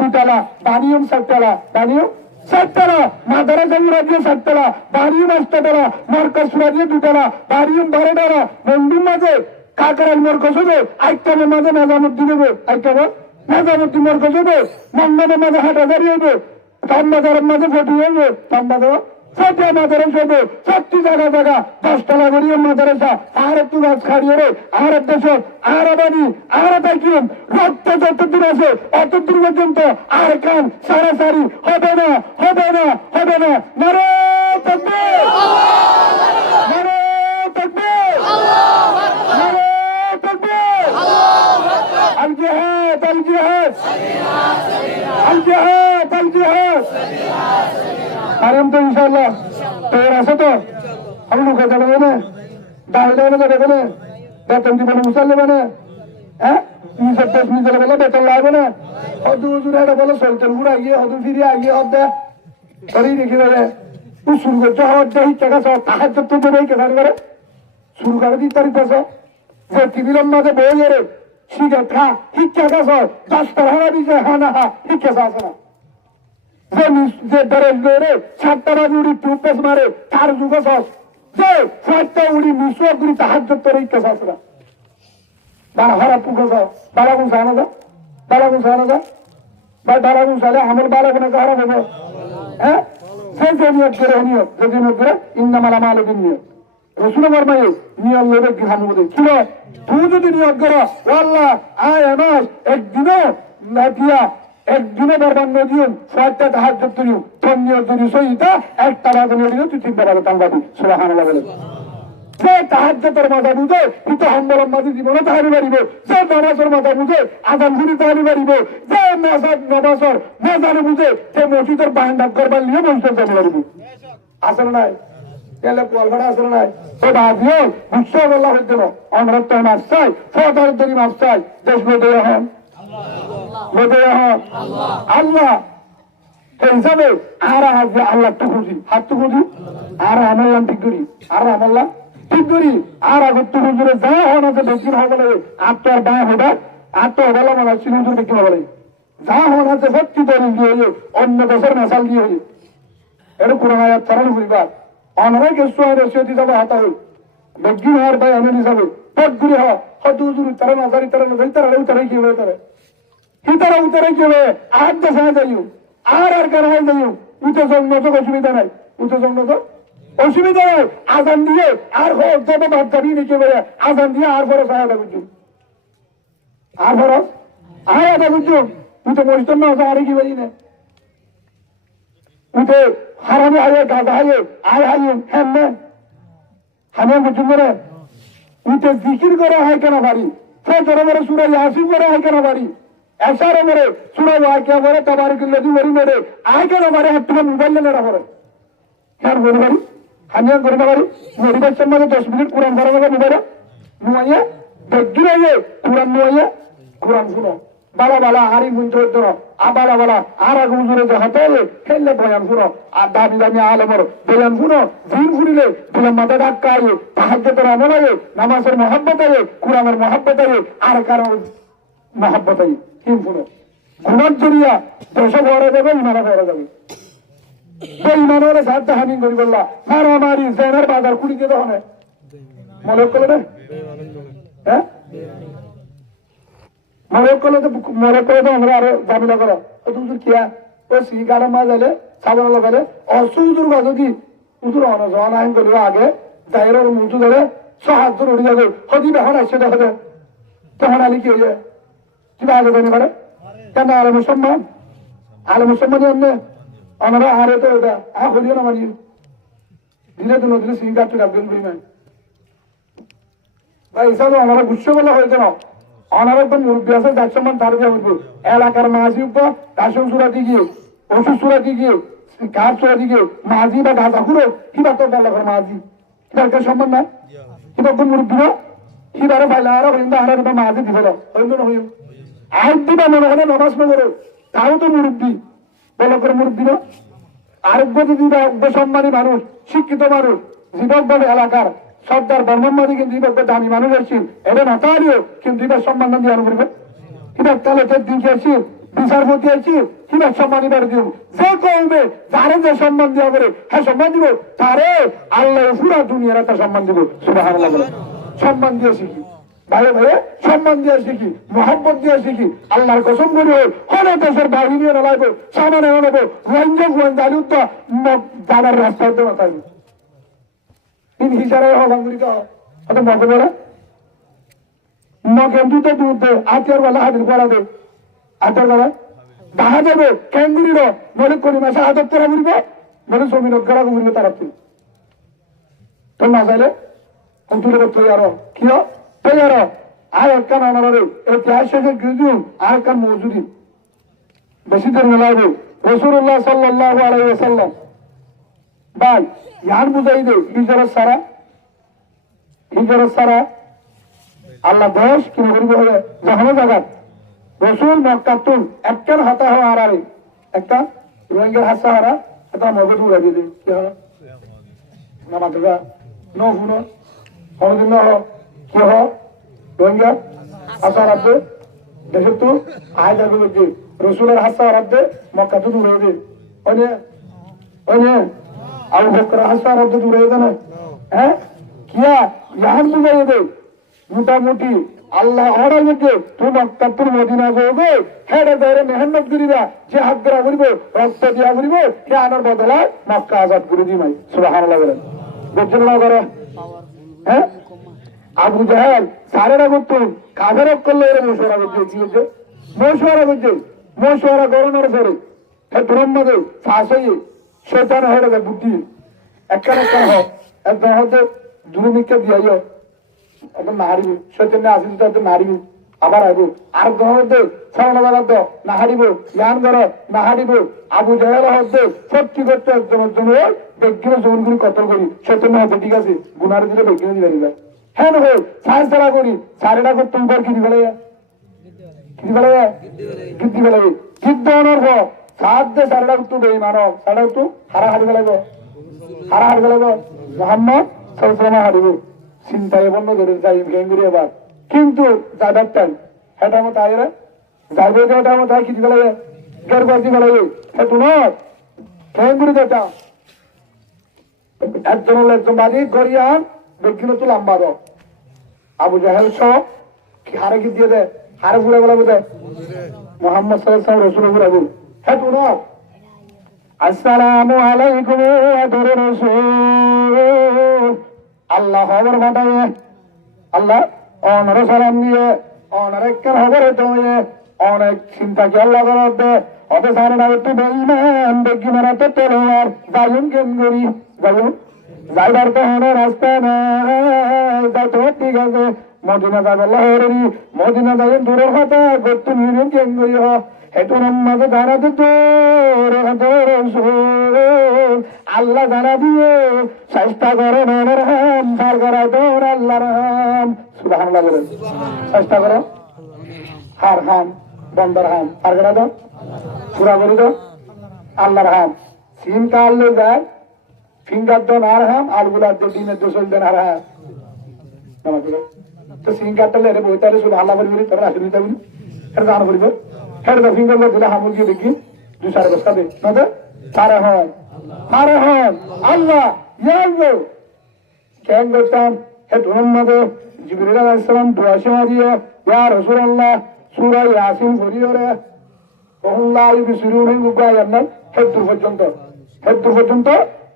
2 তলা বানিয়ম 7 তলা বানিয়ম 7 তলা মাদারাসা ফুরা দিয়ে 7 তলা বানিয়ম 8 তলা মার্কাস ফুরা দিয়ে 2 তলা বানিয়ম 12 তলা মন্দির মাঝে কাকারাল মরকজ হবে আইটামের মাঝে নাজামুদ্দিন হবে আইটাম নাজামুদ্দিন মরকজ হবে মন্দামের মাঝে হাটাজারি হবে তাম্বাজারের মাঝে ফটি হবে তাম্বাজার ফটিয়া মাদারেস হবে 40 জায়গা 10 তলা গড়িয়ে মাদারেসা আর একটু গাছ খাড়িয়ে রে আর এক দেশ আর আবাদি আর তাইকিম রক্ত যতদূর আছে অতদূর পর্যন্ত আর কান সারাসারি হবে না নারে তাকবীর নারে তাকবীর নারে তাকবীর আল জিহাদ আরাম তো ইনশাআল্লাহ তোর আছে তো আমি লুকে যাবে না দাঁড়িয়ে যাবে না বেতন দিব না মুসাল্লে মানে হ্যাঁ নিজের বলে বেতন লাগবে না হদু হুজুরে এটা বলে সলতেন ঘুরা গিয়ে হদু ফিরে আগিয়ে হদ্দে করেই দেখি বলে ও শুরু করছে হদ্দে হিচ্ছা সব তাহার তো দেবে কেসার করে শুরু করে দিতে পারি পেছে যে টিভির মাঝে বই এরে সিগারেট খা হিচ্ছা গাছ 10 টাকা দিছে হ্যাঁ না হিচ্ছা আছে না যে দরেজ রে 7টা বাজে উড়ি টুপেস মারে তার যুগ সস যে 7টা উড়ি মিশো গুড়ি তাহার তোর ইচ্ছা আছে না বাড়া হারা পুকো বাড়াগুন সানা যা বাড়াগুন সালে আমার বাড়াগুন হারা হবে হ্যাঁ সেই যে নিয়োগ করে নিয়োগ যদি নিয়োগ করে ইন্দামাল আমাল নিয়োগ রসুল বর্মায় নিয়োগ লোকের গ্রাম বলে ছিল তুই যদি নিয়োগ করো আল্লাহ আয় আমার একদিনও দিয়া একদিনে বরবাদ নদীন 6টা তাহাজ্জুদ তুলিও তন্নিয় যদি সহিতা একটা বাজে নদীও তুই 3টা বাজে তাঙ্গাবি সুবহানাল্লাহ বলে যে তাহাজ্জুদের মাথা বুঝে কিন্তু হাম্বলম মাঝে জীবনে তাহারি পারিব যে নামাজের মাথা বুঝে আজান ঘুরি তাহারি পারিব যে নামাজের মেজানে বুঝে সে মসজিদের বারান্দা করবার নিয়ে বসতে যাবে পারিব আসলে নাই এলে কলভাড়া আসলে নাই তো ভাবিও বুঝছো আল্লাহ হইতে না আমরা তো মাছ চাই ফটার দড়ি মাছ চাই দেশ বলতে হন আল্লাহ হিসাবে আর আল্লাহ তো খুঁজি হাত তো খুঁজি আর আমল্লাম ঠিক করি আর আগর তো হুজুরে যা হন আছে বেশির হবে আত্মার বাঁ হবে আত্মার বেলা মানে ছিল হুজুর দেখি হবে যা হন আছে সত্যি তৈরি দিয়ে হয়ে অন্য দেশের মেশাল দিয়ে হয়ে এটা পুরোনো চালানো বুঝবার অনেক কিছু রসিয়তি যাবে হাতা হই বেগিন হওয়ার ভাই আমি হিসাবে বেগগুলি হয়তো উজুরি তারা নাজারি তারা নাজারি তারা উতারে কি হবে তারা কি তারা উতারে কি হবে আর দেশে যাইও আর কারণে যাইও উঠে জন্ম তো অসুবিধা নাই উঠে জন্ম তো অসুবিধা নাই আজান দিয়ে আর হোক যাবে বাদ যাবি নাকি বলে আজান দিয়ে আর ফরস আয়াদা বুঝুন আর ফরস আয়াদা বুঝুন উঠে মসজিদ না আর কি বলি না উঠে হারামে আয়ে গাদা আয়ে আয় আয়ে হ্যাঁ না হামিয়া বুঝুন করে উঠে জিকির করে হয় কেন বাড়ি ফজর মরে সুরা ইয়াসিন করে হয় কেন বাড়ি এসার মরে সুরা ওয়াকিয়া মরে তাবারকুল্লাহি মরি মরে আয় কেন বাড়ি হাত থেকে মোবাইল নেড়া পড়ে হ্যাঁ বলি বাড়ি হামিয়া করে বাড়ি মরিবার সম্বন্ধে 10 মিনিট কোরআন পড়া যাবে মোবাইল নুয়াইয়া বেগি আয়ে কোরআন নুয়াইয়া কোরআন শুনো বালা বালা হারি মুঞ্চ ধরো আবালা বালা আর আগে উজুরে যে হাতে খেললে বয়ান শুনো আর দামি দামি আলমর বয়ান শুনো জিন শুনিলে বলে মাথা ডাক্কা আয়ে তাহাজ্জুদের আমল আয়ে নামাজের মহব্বত আয়ে কোরআনের মহব্বত আয়ে আর কারো মহব্বত আয়ে কি শুনো গুণার জরিয়া দেশে ভরা যাবে ইমানে ভরা যাবে ইমানের সাথে হানি করি বললা মারামারি জেনার বাজার কুড়ি দিয়ে দেওয়া মনে করলে না হ্যাঁ মনে করে তো আমরা আরো জামিলা করো উজুর কিয়া ও সিগার মা যাইলে সাবান লাগালে অসুদুর বাজু কি উজুর অনজন আইন করিব আগে যাইর মুজু ধরে সাহায্য উড়ি যাবে হদি বেহন আসছে দেখা যায় তখন আলি কি হয়ে যায় কিবা আগে জানি পারে কেন আলম সম্মান এমনি আমরা আরে তো এটা হলিও না মানি দিনে তো নদীর সিঙ্গার তো ডাকবেন পরিমাণ ভাই হিসাবে আমরা গুচ্ছ বলা হয়েছে না অনার একদম মুরব্বী আছে যার সম্মান তার উঠবো এলাকার মাঝি উপর কাশন সুরাতি গিয়ে ওষুধ সুরাতি গিয়ে কাঠ সুরাতি গিয়ে মাঝি বা গাঁজা ঘুরো কিবা তো এলাকার মাঝি কিবার সম্মান না কিবা একদম মুরব্বী না কিবারে ফাইলে আরো কিন্তু আনার মাঝি দিবে না হইল আয় দিবা মনে হয় নামাজ নগরে তাও তো মুরব্বী বলা করে মুরব্বী না আরেক দিবা সম্মানী মানুষ শিক্ষিত মানুষ যুবক এলাকার সর্দার বর্মমাদি কিন্তু এবার দামি মানুষ আসছেন এটা না তাহলেও কিন্তু এবার সম্মান দিয়ে আরো করবে কিবার তালেটের দিকে আসছি বিচারপতি আসছি কিবার সম্মান এবার দিব যে কমবে তারে যে সম্মান দেওয়া করে হ্যাঁ সম্মান দিব তারে আল্লাহ পুরা দুনিয়ার একটা সম্মান দিব সুবহানাল্লাহ সম্মান দিয়ে শিখি ভাইয়ে ভাইয়ে সম্মান দিয়ে শিখি মোহাম্মত দিয়ে শিখি আল্লাহর কসম করি হলে দেশের বাহিনী নিয়ে লাগবে সামানে নেবো রঞ্জন আলুত্ব দাদার রাস্তায় দেওয়া থাকবে হিসাবে হতো মকে বলে মকে দুটো দুধ দে আতিয়ার বেলা হাতির পড়া দে আতিয়ার বেলা দেখা যাবে ক্যাঙ্গুরির নলে করি মাসে হাতের তেরা ঘুরবে নলে জমিন গড়া ঘুরবে তারা তুই তো না যাইলে তুলে করতে আরো কি আর আর একখান আনারে ঐতিহাসিক গিয়ে আর একখান মজুরি বেশি দিন মেলাইবে রাসূলুল্লাহ সাল্লাল্লাহু আলাইহি ওয়াসাল্লাম ভাই ইয়ার বুঝাই দে হিজরত সারা আল্লাহ দেশ কিনে করিব হবে যখন জায়গা রসুল মক্কাতুন একখান হাতা হওয়া আরে একটা রোহিঙ্গার হাসা হারা একটা মগজ উড়া দিয়ে দিন কি হলো না মাত্রা ন হুন হদিন কি হ রোহিঙ্গা হাসা রাখবে দেশের তো আয় যাবে যে রসুলের হাসা রাখবে মক্কাতুন উড়ে দিন আবু বকর হাসা রাখবে উড়ে দেন হ্যাঁ কিয়া ইয়ান বুঝাই দে মোটামুটি আল্লাহ অর্ডার দিতে তুই মক্কাতুল মদিনা যাবে হেডে ধরে মেহনত করিবা যে হাত ধরা করিব রক্ত দিয়া করিব কে আনার বদলা মক্কা আজাদ করে দিমাই সুবহানাল্লাহ বলেন বুঝছেন না করে হ্যাঁ আবু জাহেল সারেরা করতো কাফের করলে এর মশওয়ারা করছে কি হচ্ছে মশওয়ারা করানোর পরে হ্যাঁ ব্রহ্মদে ফাঁস হয়ে শয়তান হেডে যায় বুদ্ধি একটা হয় একদম হয়তো দুর্ভিক্ষা দিয়াইও একদম নাহারিব শৈতান্য আসিস তো নাহারিব আবার আইব আর গ্রহতে ছড়ানো জায়গা না হারিব ইয়ান ঘর না হারিব আবু জাহেল হচ্ছে সত্যি করতে একজনের জন্য ব্যক্তির জোন করি কতল করি শৈতান্য হয়তো ঠিক আছে গুনারে দিলে ব্যক্তির দিলে দিবে হ্যাঁ না হোক সার ছাড়া করি সারেটা করতে তোমার কি দিবে গিদ্দি বেলা গিদ্দ অনর হোক সাত দে সারেটা একটু দেই মানব সারেটা একটু হারাহারি বেলাইব মোহাম্মদ সাল্লাল্লাহু হারিব চিন্তায় বন্ধ করে যাই গেঙ্গুরি এবার কিন্তু যাবার টাইম হেটা মতো আগে যাইবে এটা মতো কি দিবে লাগে গের করে দিবে লাগে হেতু নয় গেঙ্গুরি যেটা একজন বাড়ি গড়িয়ান বেগিনো তো লম্বা দাও আবু জাহেল সহ কি হারে কি দিয়ে দে হারে ঘুরে গেলে বোধ মোহাম্মদ সাল্লাল্লাহু আলাইহি রাসূল ঘুরে বল হ্যাঁ তো না আসসালামু আলাইকুম আদর রাসূল আল্লাহ খবর পাঠায় আল্লাহ অনর সালাম দিয়ে অনর একটা খবর দিয়ে অনেক চিন্তা কি আল্লাহ করার দে অত সারে না একটু বেঈমান বেগিনারা তো তলোয়ার যাইন কেন করি যাইন যাইবার তো হনে রাস্তা নাই যাই তো ঠিক আছে মদিনা যাবে লাহোরেরি মদিনা যাই দূরের কথা গত্তু নিয়ে কেন করি হেতুর মাঝে দাঁড়াতে তোর আল্লাহ জানা দিয়ে চেষ্টা করে মনের হাম সার করা তোর আল্লাহর হাম সুবহানাল্লাহ বলেন চেষ্টা করো হার হাম বন্দর হাম আর করা দাও পুরা করে দাও আল্লাহর হাম সিম কাটলে যায় ফিঙ্গার দেন আর হাম আলগুলার দিয়ে ডিমের দোষল দেন আর হাম তো সিম কাটলে রে বইতারে শুধু আল্লাহ বলি তোর আসলে দিতে বলি এটা জানা বলিব হেড দা ফিঙ্গার দিলে হামুল দিয়ে দেখি দুই সাড়ে বস্তা দে না দে সারে হন আল্লাহ ইয়াল্লাহ কেন করতাম হে মোহাম্মদ জিবরিল আলাইহিস সালাম দোয়া শোনা দিয়ে ইয়া রাসূলুল্লাহ সূরা ইয়াসিন পড়িও রে ওহুল্লাহ বিসুরুনি মুবায়ান্নান হেদুর পর্যন্ত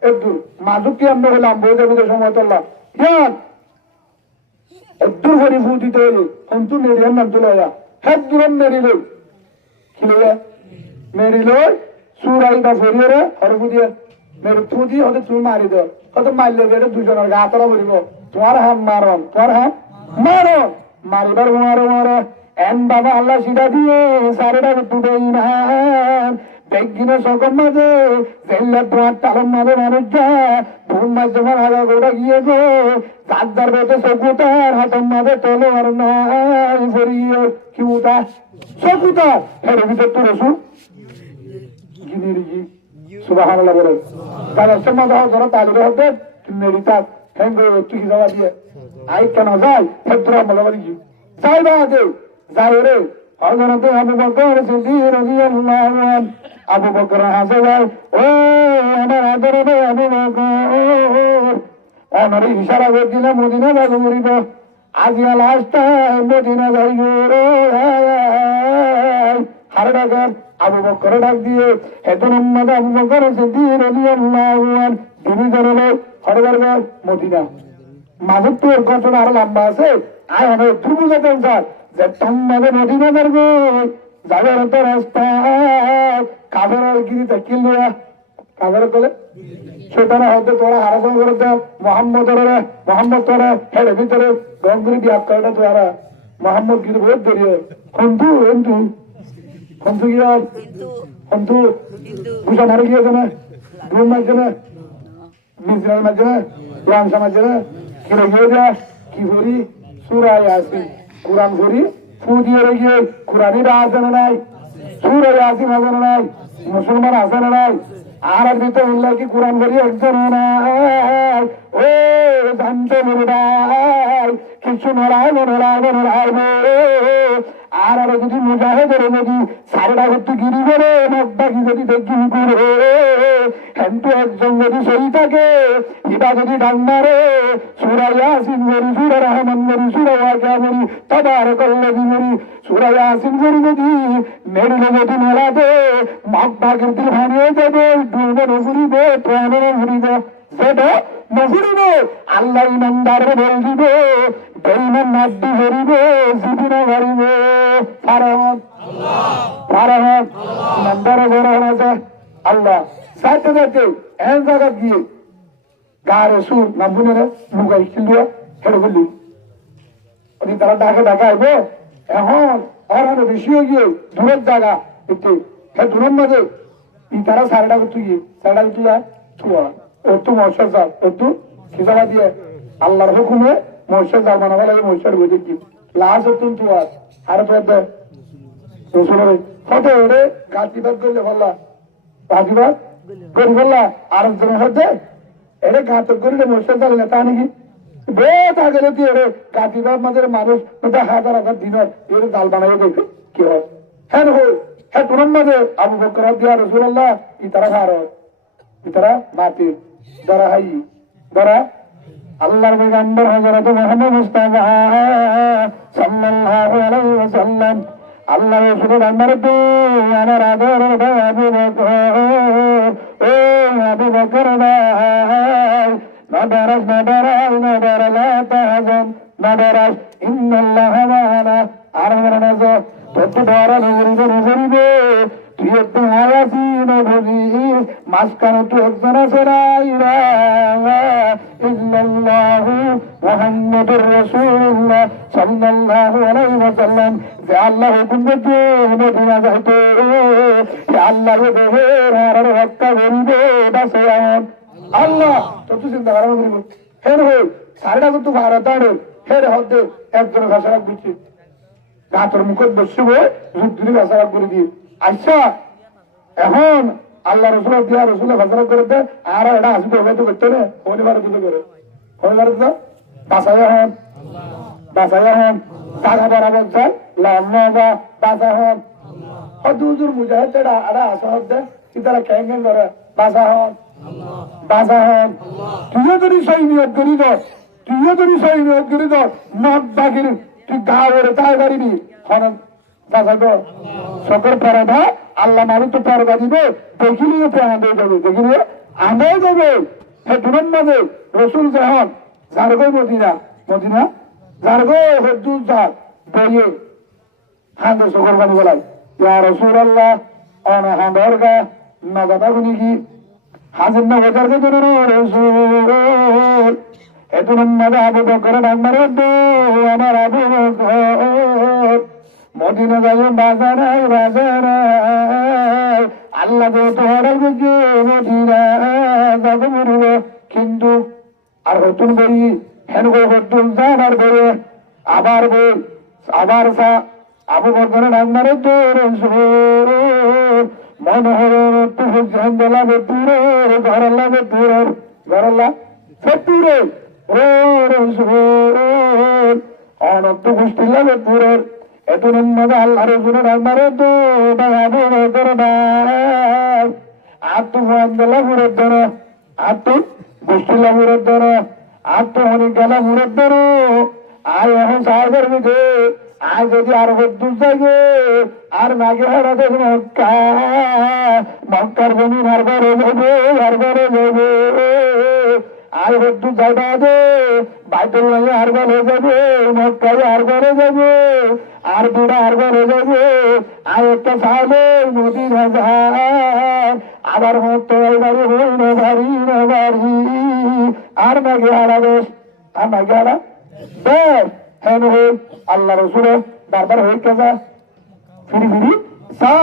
হেদুর মাজুকি আমরা হলাম বইতে বইতে সময় তোল্লা ইয়ান হেদুর পরি ফুটিতে হইলে হন্তু নেরিয়ান নাম তুলে যা হেদুরন মেরিল কি লইয়া মেরিল সুরাইটা ফেরিয়ে রে হরবু দিয়ে মেরে তু দিয়ে হতে তুই মারি দে হয়তো মারলে গেলে দুজনের গা তলা বলিব তোমার হাম মারিবার মারো এন বাবা আল্লাহ সিধা দিয়ে সারেটা তুলে ইমান বেগিনে সকম মাঝে জেল্লা তোমার তালম মাঝে মানুষ যা ভুল মাঝে তোমার আগা গোড়া গিয়ে গো চারদার বেতে চকুতার হাতম মাঝে তোলে আর নাই ফরিয়ে কি উঠা চকুতার হের ভিতর তো রসুন সুবহানাল্লাহ বলেন তাহলে সময় ধরো তাহলে হবে মেরিতা থ্যাংক ইউ তুই যাওয়া দিয়ে আই কেন যাই হেদ্রা মলাবাড়ি যাই বা দে যাই রে হযরত আবু বকর সিদ্দিক রাদিয়াল্লাহু আনহু আবু বকর হাসে ভাই ও আমার আদরের আবু বকর আমার ইশারা করে দিলে মদিনা যাবো মরিব আজি লাস্ট মদিনা যাই গো হারে ডাকার আবু বকর ডাক দিয়ে এত মোহাম্মদ আবু বকর সিদ্দিক রাদিয়াল্লাহু আনহু তিনি জানালো হরবার মদিনা মাঝে তোর ঘটনা আরো লম্বা আছে আয় অনেক একটু বুঝাতেন স্যার যে তোমাদের মদিনা যাবো যাবে তো রাস্তা কাবের গিরিতে কিনলো কাবের বলে সেখানে হয়তো তোরা আরাধনা করে দেয় মোহাম্মদ তোরা হেডে ভিতরে গঙ্গুরি বিয়া করে তোরা মোহাম্মদ গিরি বহুত দেরিয়ে হন্তু ভূষা মারে গিয়েছে না ঘুম মারছে না মিসরাল মারছে না লামসা মারছে না কি রেগে যা কি ভরি সুরায় আসি কোরআন ভরি ফু দিয়ে রেগে কোরআনের আসে নাই সুরায় আসি হবে নাই মুসলমান আসে নাই আর ভিতরে উল্লাহ কি কোরআন ভরি একজন নাই ও জানতে মনে নাই কিছু নড়ায় আর যদি মুজাহিদের যদি সারেটা করতে গিরি করে মক্কাকি যদি দেখি করে কিন্তু একজন যদি সই থাকে এটা যদি ডান মারে সূরা ইয়াসিন বলি সূরা রহমান বলি সূরা ওয়াকিয়া বলি তাবারাকাল্লাযী বলি সূরা ইয়াসিন বলি যদি মেরিলে যদি মেলাতে মক্কাকে দিল ভাঙিয়ে দেবে ডুবে নজরিবে প্রাণে নজরিবে সেটা নজরিবে আল্লাহ ইমানদার বল দিবে বেঈমান নাদ্দি ভরিবে জীবন ভরিবে ফারহান ইমানদারে ভরণ আছে আল্লাহ সাথে সাথে এন জায়গা গিয়ে গাড়ে সুর নামবুনে লুকাই কিলুয়া হেরে বললি ওই তারা ডাকে আইব এখন আর বেশি হয়ে গিয়ে দূরের জায়গা একটু হ্যাঁ দূরের মাঝে ই তারা সারেটা তুই যায় ছুয়া একটু মশার জাল একটু খিসাবা দিয়ে আল্লাহর হুকুমে মশার জাল বানাবা লাগে মশার বই দেখি লাশ একটু তুয়ার আরে তো রসুলের হতে ওরে গাছিবাদ করলে বললা গাছিবাদ করি বললা আর একজনের হতে এরে ঘাতক করলে মশার জাল নেতা নাকি বেশ আগে তুই এরে গাছিবাদ মাঝে মানুষ হাজার দিনের এর জাল বানাই দেখবে কি হয় হ্যাঁ হ্যাঁ তোর মাঝে আবু বকর দিয়া রসুল্লাহ ইতারা ভারত ইতারা মাতির দরা হাই দরা আল্লাহর পয়গম্বর হযরত মুহাম্মদ মুস্তাফা সাল্লাল্লাহু আলাইহি ওয়াসাল্লাম আল্লাহ রাসূলের আমার তো আমার আদর আবু বকর ও আবু বকর ভাই নাদারাস লা তাহজান নাদারাস ইন্নাল্লাহ মা'ানা আর মরনাজ তত বড় নজরিবে তুই একটু আয়াসি নবী মাসকানো তুই একজন সেরাইরা ইল্লাল্লাহু মুহাম্মাদুর রাসূলুল্লাহ সাল্লাল্লাহু আলাইহি ওয়াসাল্লাম যে আল্লাহ হুকুম করতে মদিনা যাইতে আল্লাহর দেহের আর হত্যা করিবে বাসায়ান আল্লাহ তত চিন্তা করা করিব হের হই সারটা কিন্তু ভারত আড়ে হের হদ্দে একজন ভাষা রাখছি গাতর মুখত বসিব যুদ্ধি ভাষা করে দিয়ে আচ্ছা এখন আল্লাহ রসুল দিয়া রসুল ভাষা করে দে আর এটা আসবে হবে তো করতে না শনিবার দুটো করে শনিবার তো বাসায় হন টাকা বরাবর যায় লম্বা বাসা হন হুজুর মুজাহিদ এটা আসা হচ্ছে কি তারা ক্যাং করে বাসা হন তুইও যদি সেই নিয়োগ করি তো মদ বাকির তুই গা ওরে তাই পারিবি হন বাসাবো সকল পরদা আল্লাহ মারি তো পরদা দিবে দেখিলিও আন্দে যাবে দেখিলিও আন্দে যাবে হে দুরন মাঝে রসুল যখন জারগো মদিনা জারগো হদ্দুর জাত বইয়ে হান্দে সকল বানি বলাই ইয়া রাসূলুল্লাহ অন হান্দর গা নগদা গুনি কি হাজির নগদার কে দুরন রসুল হে দুরন মাঝে আবু বকর আমার আবু বকর মদিনা যাবে বাজার আল্লাহ তোমার মদিনা যাবে মরিব কিন্তু আর নতুন বই হেন বদুল যাবার বই আবার আবু বকর রান্নারে তো মনে হয় লাগে দূরের ঘর লাগে ঘরল্লা দূরে ও রসুল অনন্ত গোষ্ঠী লাগে দূরের এত আল্লাহ রসুলের আমারে তো আত্ম ঘুরের ধর আত্ম গোষ্ঠীলা ঘুরের ধর আত্ম হরিকালা ঘুরের ধর আয় এখন সাহেবের মুখে আয় যদি আর বদুল থাকে আর নাগে হারাতে মক্কার জমি হারবারে যাবে আয় বদুল যাইবা দে বাইতুল্লাহ হারবারে যাবে মক্কায় হারবারে যাবে আর বুড়া হারবারে যাবে আর একটা সালে নদী আবার হতো বাড়ি হই না বাড়ি আর নাকি হারাবে আর নাকি হারা বেশ হেন হই আল্লাহ রসুলের বারবার হই কেজা ফিরি সা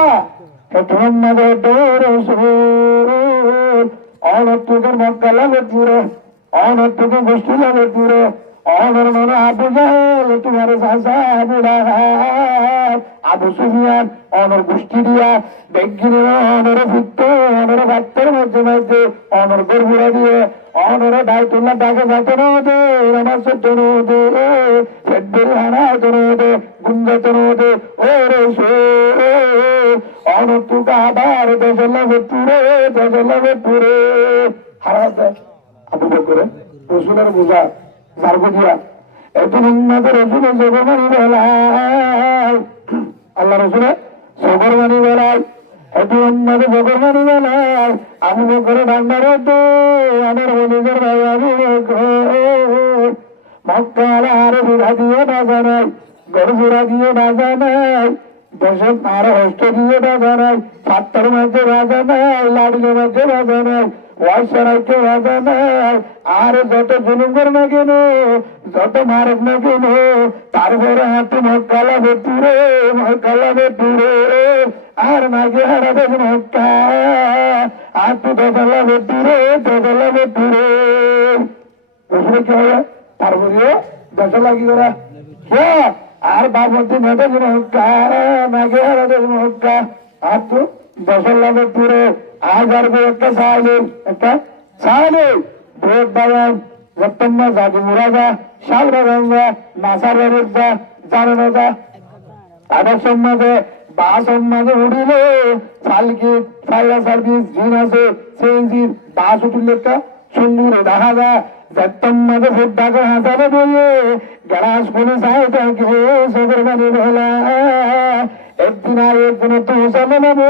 রসুল অনতুকের মক্কা লাগে দূরে অনতুকের গোষ্ঠী লাগে দূরে অনর মনে আবু জাহেল তোমার চাচা আবু সুফিয়ান অনর গোষ্ঠী দিয়া বেগিনের অনর ভুক্ত অনর বাক্তের মধ্যে অনর গর্ভুরা দিয়ে অনর দায়িত্বুল্লাহ ডাকে যাতে নদে আমার সত্য নদে ফেডবেল হানা নদে গুঞ্জাত নদে ও রে অনর তুকা আবার দেশে পুরে হারাতে আবু বকর রসুলের বোঝা জারগো দিয়া এত নিম্নাদের রসুলের জগমানি বেলায় আল্লাহ রসুলের জগরমানি বেলায় এত নিম্নাদের জগরমানি বেলায় আবু বকরের ডান্ডারে তো আমার হলিদের ভাই আবু বকর মক্কার আর বুড়া দিয়ে বাজা নাই গরুরা দিয়ে বাজা নাই দেশের আর হস্ত দিয়ে বাজা নাই পাত্তার মধ্যে বাজা নাই লাড়ির মধ্যে বাজা নাই ওয়াইসারাইকে বাজা নাই আর যত জুলুম করে না কেন যত মারক না কেন তারপরে হাতে মক্কালা বেতুরে আর নাকি হারাবে মক্কা আর তো দোতলা বেতুরে বুঝলে কি হবে তারপরেও দশলা কি করা আর বাবতি নেবে মক্কা নাকি হারাবে মক্কা আর তো দশলা বেতুরে আজ আর একটা সাহায্য ভোট বাগান রত্তম্মা জাদু মুরাজা শালরা গঙ্গা নাসার ব্যবস্থা জানানো যা তাদের সম্মানে বা সম্মানে উঠিলে সালকি ফাইরা সার্ভিস জিন আছে সিএনজি বাস উঠিল একটা সুন্দরে দেখা যায় যাত্তম মাঝে ফুটটাকে হাসালে বইয়ে গ্যাস করে সাইটাকে সদর বানি ভেলা একদিন আর একদিন তো সামনে নেবো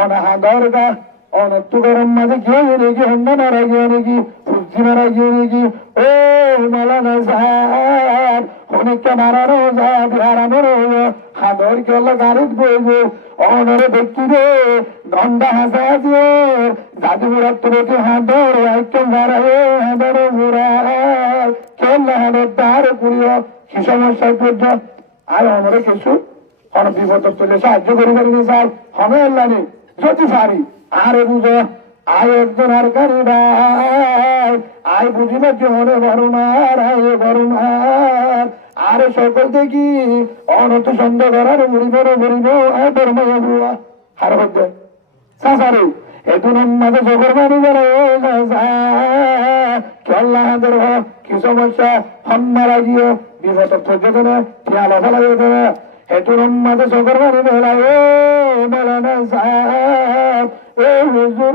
অনাহা দরগা অনত্তু গরম মাঝে গিয়ে নাকি অন্য মারা গিয়ে নাকি সূর্যি মারা গিয়ে নাকি ও মালানা সাহার অনেকটা মারানো যায় হারানোর হাদর কেলা গাড়িত বইবে অনরে ব্যক্তি রে গন্ডা হাসা দিয়ে দাদু বুড়ার তোরকে হাদর একদম মারায় হাদর বুড়া কেলা হাদর তার করিও কি সমস্যায় পড়ছ আর অনরে কিছু হন বিপদ তুলে সাহায্য করি পারি স্যার হবে আল্লাহ নেই যদি পারি আরে বুঝো আয় একজন আর কারি ভাই আয় বুঝিলে জোরে বরুণার আয় বরুণার আরে সকল দেখি অনত সন্দেহ করার মরিব আয় বর্ময় বুয়া হার হচ্ছে সাসারে এতুন মাঝে সকল মানি বলে কেল্লাহাদের কি সমস্যা হন মারা গিয়ে বিপদ সহ্য করে খেয়াল ফেলাই দেবে এতুন মাঝে সকল মানি বেলায় ও মেলানা সাহেব ও হুজুর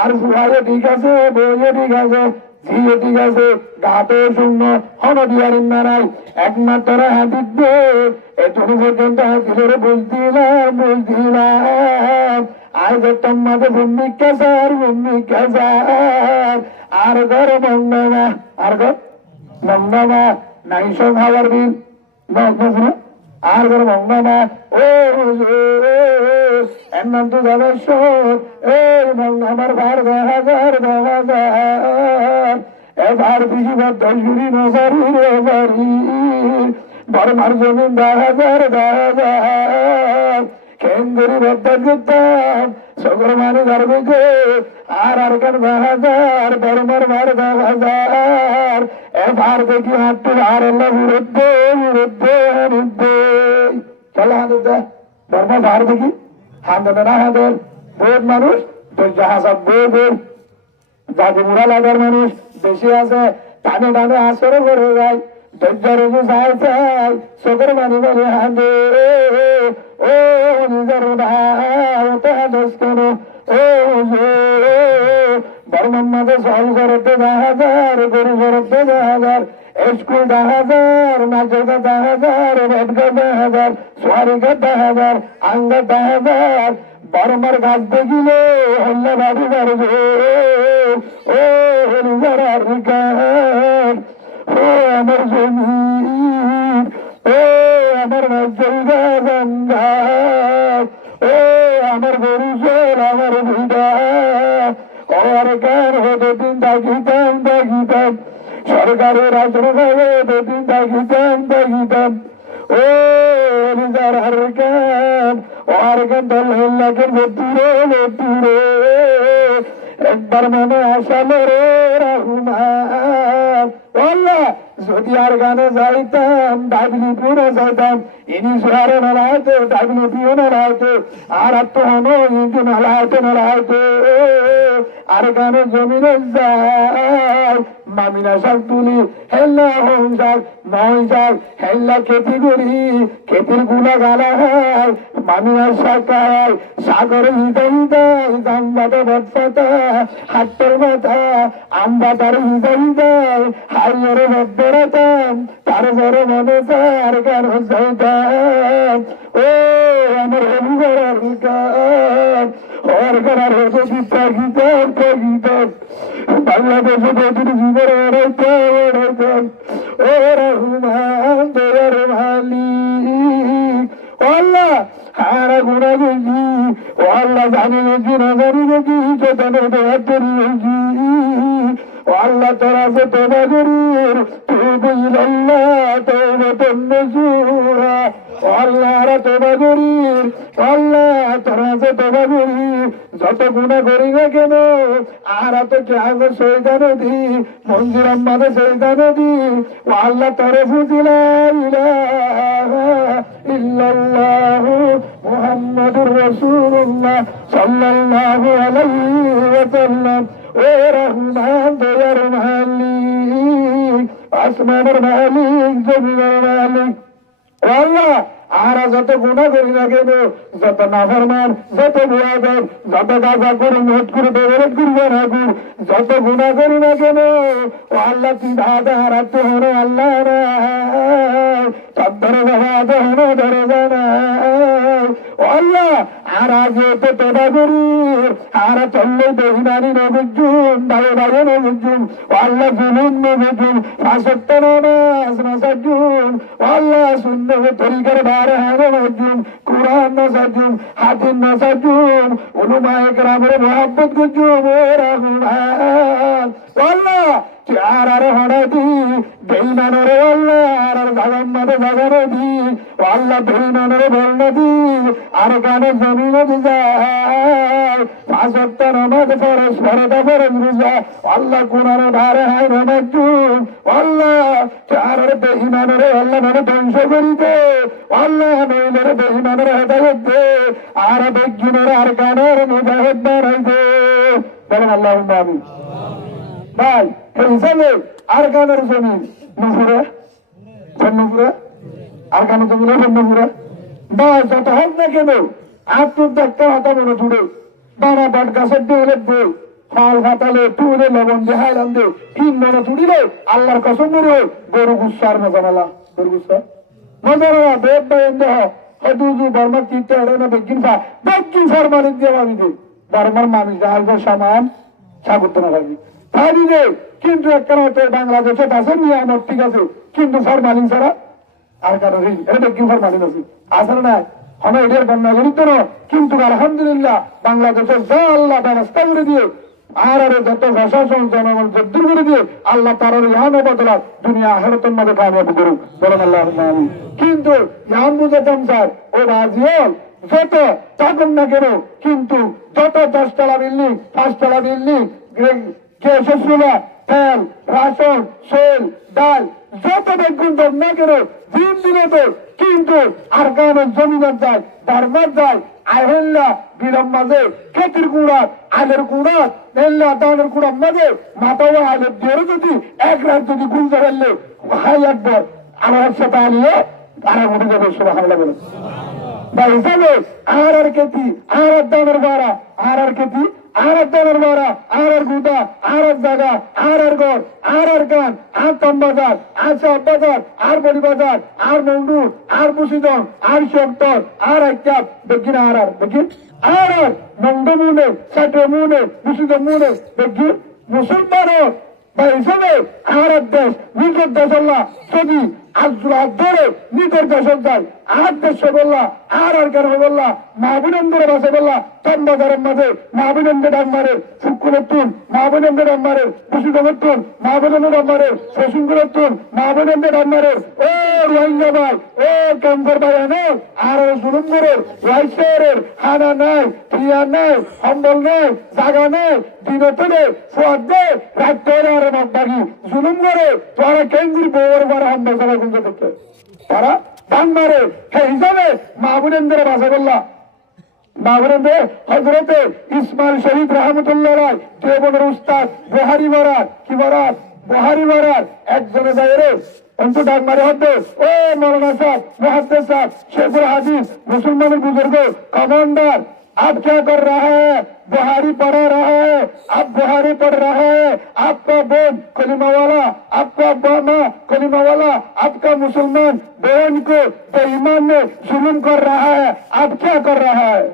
আর ফুয়ারে ঠিক আছে বইয়ে ঠিক আছে ঝিয়ে ঠিক আছে গাতে শূন্য হন দিয়ারিন মারাই একমাত্র হাতিক দে এতটুকু পর্যন্ত হাতিলের বুঝদিলাম আর যেতাম মাঝে ভূমিকা স্যার আর ঘর মঙ্গমা আর ঘর মঙ্গমা নাইশ খাবার দিন আর ঘর মঙ্গমা ও এর নাম তো যাবেশ এই মঙ্গমার ভার 10,000 এবার বিঘি 10 গুড়ি নজারি বর্মার জমিন 10,000 কেন্দ্রি বদ্দার করতাম সকল মানে ধরবে আর কেন 10,000 বর্মার ভার 10,000 এবার দেখি হাঁটতে আর বিরুদ্ধে চলে হাঁটতে বর্মা ভার দেখি হাঁটবে না হাঁটেন বহুত মানুষ জাহাজ বই যাকে মুড়া লাগার মানুষ বেশি আছে টানে আসরে করে যায় ধৈর্য চাই চোখের মানি বলে হাঁদে ও নিজের ভাই কেন ও বর্মান মাঝে জল করতে 10,000 গরু করতে 10,000 স্কুল 10,000 নাচের 10,000 বেদকা 10,000 সোয়ারিকা 10,000 আঙ্গা 10,000 বর্মার গাছ দেখিলে হল্লা বাড়ি বাড়বে ও হরিজার ও আমার জমি ও আমার জায়গা গঙ্গা ও আমার গরু চোর আমার ভিড়া আর গান হতে দিন দাগিতাম সরকারের আশ্রয় হতে দিন দাগিতাম ও হরিজার আর গান দল হল্লাকে ভেতুরে একবার মনে আসালো রে রহমান যদি আর গানে যাইতাম ডাবলিপুরে যাইতাম ইনি সোহারে নালাইতো ডাবলিপিও নালাইতো আর তো হনো ইনি নালাইতো আর গানে জমিনে যায় মামিনা শাক তুলি হেল্লা হং শাক নয় শাক হেল্লা খেতি করি খেতির গুলা গালা হয় মামিনা শাক খায় সাগর হিদাই জাম্বাতে বৎসাতা হাট্টের মাথা আম্বাতার হিদাই হাইয়ের বদ্ধরাতাম তারপরে মনে চার গান যাইতাম ও আমার হরিগড়ার গান হর করার হতো গীতাম বাংলাদেশে প্রতিটি জীবনে ওড়াইতাম ও রহমান দয়ার মালিক আল্লাহ হারা গুণা গেছি ও আল্লাহ জানি গেছি না জানি গেছি চেতনের দেওয়ার তৈরি গেছি ও আল্লাহ তোরা যে তোবা করির তুই বুঝল্লাহ তোরা তন্নে সুরা আল্লাহ তোবা করির আল্লাহ তোরা যে তোবা করির যত গুণা করি না কেন আর তো কেন সৈদা নদী মন্দির আম্মাদের সৈদা নদী ও আল্লাহ তরে বুঝিলাম ইল্লাল্লাহু মুহাম্মাদুর রাসূলুল্লাহ সাল্লাল্লাহু আলাইহি ওয়া সাল্লাম ও রহমান দয়ার মালিক আসমানের মালিক জমিনের মালিক আল্লাহ আর যত গুণা করি না কেন, যত নাফরমান, যত বেয়াদব, যত গাঁজা করি, মদ করে বেরোত করবে না গুড়, যত গুণা করি না কেন, ও আল্লাহ তুই ধাতে হারাতে হলো আল্লাহ ধরে ধরে জানা আল্লাহ। আর আগে তো তোরা করি আর চললে বেহিনারি নবুজুম, ভালো ভালো নবুজুম, আল্লাহ জুলুম নবুজুম, ফাঁসত্ব নামাজ নাসাজুম, আল্লাহ সুন্দর তরিকার বার হারে নজুম, কুরআন নাসাজুম, হাদিস নাসাজুম, উলুমায়ে কেরামের মুহাব্বত গুজুম ও রহমান আল্লাহ। আর আর হড়া দি বেইমানের আল্লাহ, আর আর জাগান মাঝে জাগানো দি আল্লাহ, বেইমানের বলন দি আর গানে জমিনে দি যায়, পাঁচ ওয়াক্ত নামাজ ফরজ ফরদা ফরজ রোজা আল্লাহ, কোরআন ধারে হায় নামাজুম আল্লাহ। আর আর বেইমানের আল্লাহ মানে ধ্বংস করি দে আল্লাহ, নইলের বেইমানের হেদায়েত দে, আর বেজ্ঞানের আর গানের মুজাহিদ বানাই দে। বলেন আল্লাহুম্মা আমিন। ভাই এই হিসাবে আর গানের জমিন নুপুরে নুপুরে আর গানের জমিন নুপুরে ভাই যত হোক না কেন আত্মুর দেখতে হাতা মনে জুড়ে বানা বাট গাছের দিয়ে লেখবে ফল ফাতালে টুলে লবণ দিয়ে হাইলাম দে তিন মনে জুড়িলে আল্লাহর কসম করে গরু গুসার মজা নালা, গরু গুসা মজা নালা বেদ বায়ন দেহ হদুজু বর্মা কিনতে এড়ে না বেগিন ফার মালিক দিয়ে আমি দে বর্মার মানুষ আসবে সামান সাগুত্ত না থাকবি ভাবি দে। কিন্তু একটা বাংলাদেশে আছে নিয়ামত ঠিক আছে, কিন্তু ফরমালিন ছাড়া আর কারো এটা কি ফরমালিন আছে আসলে না আমরা এটার বন্যা করিত না। কিন্তু আলহামদুলিল্লাহ বাংলাদেশের যা আল্লাহ ব্যবস্থা করে দিয়ে আর আরে যত প্রশাসন জনগণ জদ্দুর করে দিয়ে আল্লাহ তার ইহান বদলা দুনিয়া আখেরাতের মধ্যে কামিয়াবি করুক, বলেন আল্লাহ আমিন। কিন্তু ইহান বুঝাতাম স্যার ও রাজিয়াল যত চাকর না কেন, কিন্তু যত 10 তলা বিল্ডিং 5 তলা বিল্ডিং গ্যাসের চুলা তেল রাশন সেল ডাল যত বেগুন দাম না কেন দিন দিনে তো, কিন্তু আর গানের জমিনের যায় ধর্মের যায় আহেল্লা বিলম মাঝে খেতির কুড়া আলের কুড়া নেল্লা দানের কুড়ার মাঝে মাথা আলের দিয়ে যদি এক রাত যদি গুলতে ফেললে হাই একবার আমার সাথে আলিয়ে তারা উঠে যাবে সবাই হামলা বলে ভাই হিসাবে আর খেতি আর দানের বাড়া আর খেতি আর দানের বাড়া আর গুদা আর জায়গা আর ঘর আর গান আর তম বাজার আর সব বাজার আর বড়ি বাজার আর মন্ডু আর মুসিদন আর শক্তর আর এক বেগিন আর বেগিন আর মন্ডু মুনে সাটো মুনে মুসিদন মুনে বেগিন মুসলমান ভাই হিসাবে আর দেশ নিজের দেশ আল্লাহ যদি আজ ধরে নিজের দেশের যায় আর দেশ বললা আর কেন বললা মাহবুবেন্দ্র বাসে বললা তম বাজারের মাঝে মাহবুবেন্দ্র ডাক মারে ফুকুরের তুন মাহবুবেন্দ্র ডাক মারে কুশিদমের তুন মাহবুবেন্দ্র ডাক মারে শশুঙ্কুরের তুন মাহবুবেন্দ্র ডাক মারে ও রোহিঙ্গা ভাই ও ক্যান্সার ভাই এনে আর জুলুম করে রাইসের খানা নাই ক্রিয়া নাই সম্বল নাই জায়গা নাই দিনে ফুয়াদ দে রাখতে আর বাগি জুলুম করে তোরা কেন্দ্রী বউর বারে হামলা করা গুঞ্জ করতে তারা দান মারে সেই হিসাবে মাহবুবেন্দ্র বাসা বললা মাহবুবেন্দ্র হজরতে ইসমাইল শহীদ রহমতুল্লাহ রায় দেবনের উস্তাদ বহারি মারার কি মারার বহারি মারার একজনে বাইরে उनको डाक मारे होते ओ मौलाना साहब मुहद्दिस साहब शेखुल हदीस मुसलमान बुजुर्ग कमांडर आप क्या कर रहा है? बुहारी पढ़ा रहा है, आप बुहारी पढ़ रहा है, आपका बोन कलिमा वाला, आपका माँ कलिमा वाला, आपका मुसलमान बहन को बेईमान में जुल्म कर रहा है, आप क्या कर रहा है?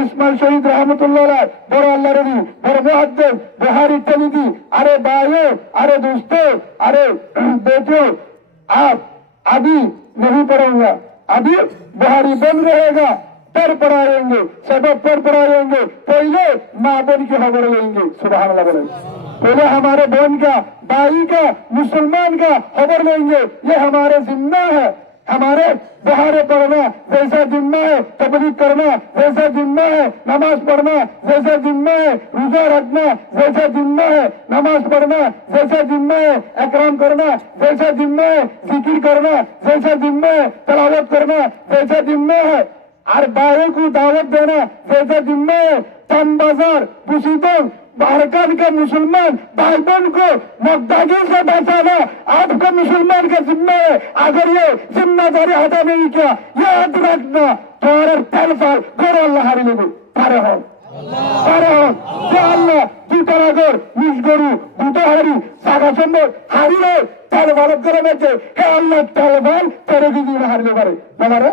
ইসমাইল শহীদ রহমতুল্লাহ বড় আল্লাহ রবি বড় মুহাদ্দিস বুহারি তলিদি আরে ভাইও আরে दोस्तों अरे बेटियों आप अभी नहीं पढ़ूंगा अभी बुहारी बंद रहेगा पर पढ़ाएंगे सबक पर पढ़ाएंगे पहले माँ बहन की खबर लेंगे सुभान अल्लाह बोले पहले हमारे बहन का भाई का मुसलमान का खबर लेंगे ये हमारे जिम्मा है हमारे बुहारे पढ़ना जैसा जिम्मा है तबलीग करना जैसा जिम्मा है नमाज पढ़ना जैसा जिम्मा है रोजा रखना जैसा जिम्मा है नमाज पढ़ना जैसा जिम्मा है इकराम करना जैसा जिम्मा है जिक्र करना जैसा जिम्मा है तलावत करना जैसा जिम्मा है और बाहर को दावत देना जैसा जिम्मा है तम बाजार बुसीदों भारत के मुसलमान भाई बहन को मकदागी से बचाना आपका मुसलमान का जिम्मा है। अगर ये जिम्मेदारी अदा नहीं किया, याद रखना तुम्हारा तेलफाल घर अल्लाह हारी लेंगे। पारे हो আল্লাহ দুই কারাগর নিজ গরু দুটো হারি সাগা সম্ভব হারিয়ে তেল ভালো করে বেঁচে হে আল্লাহ তেল ভাল তেরে দিদি হারিয়ে পারে না মারে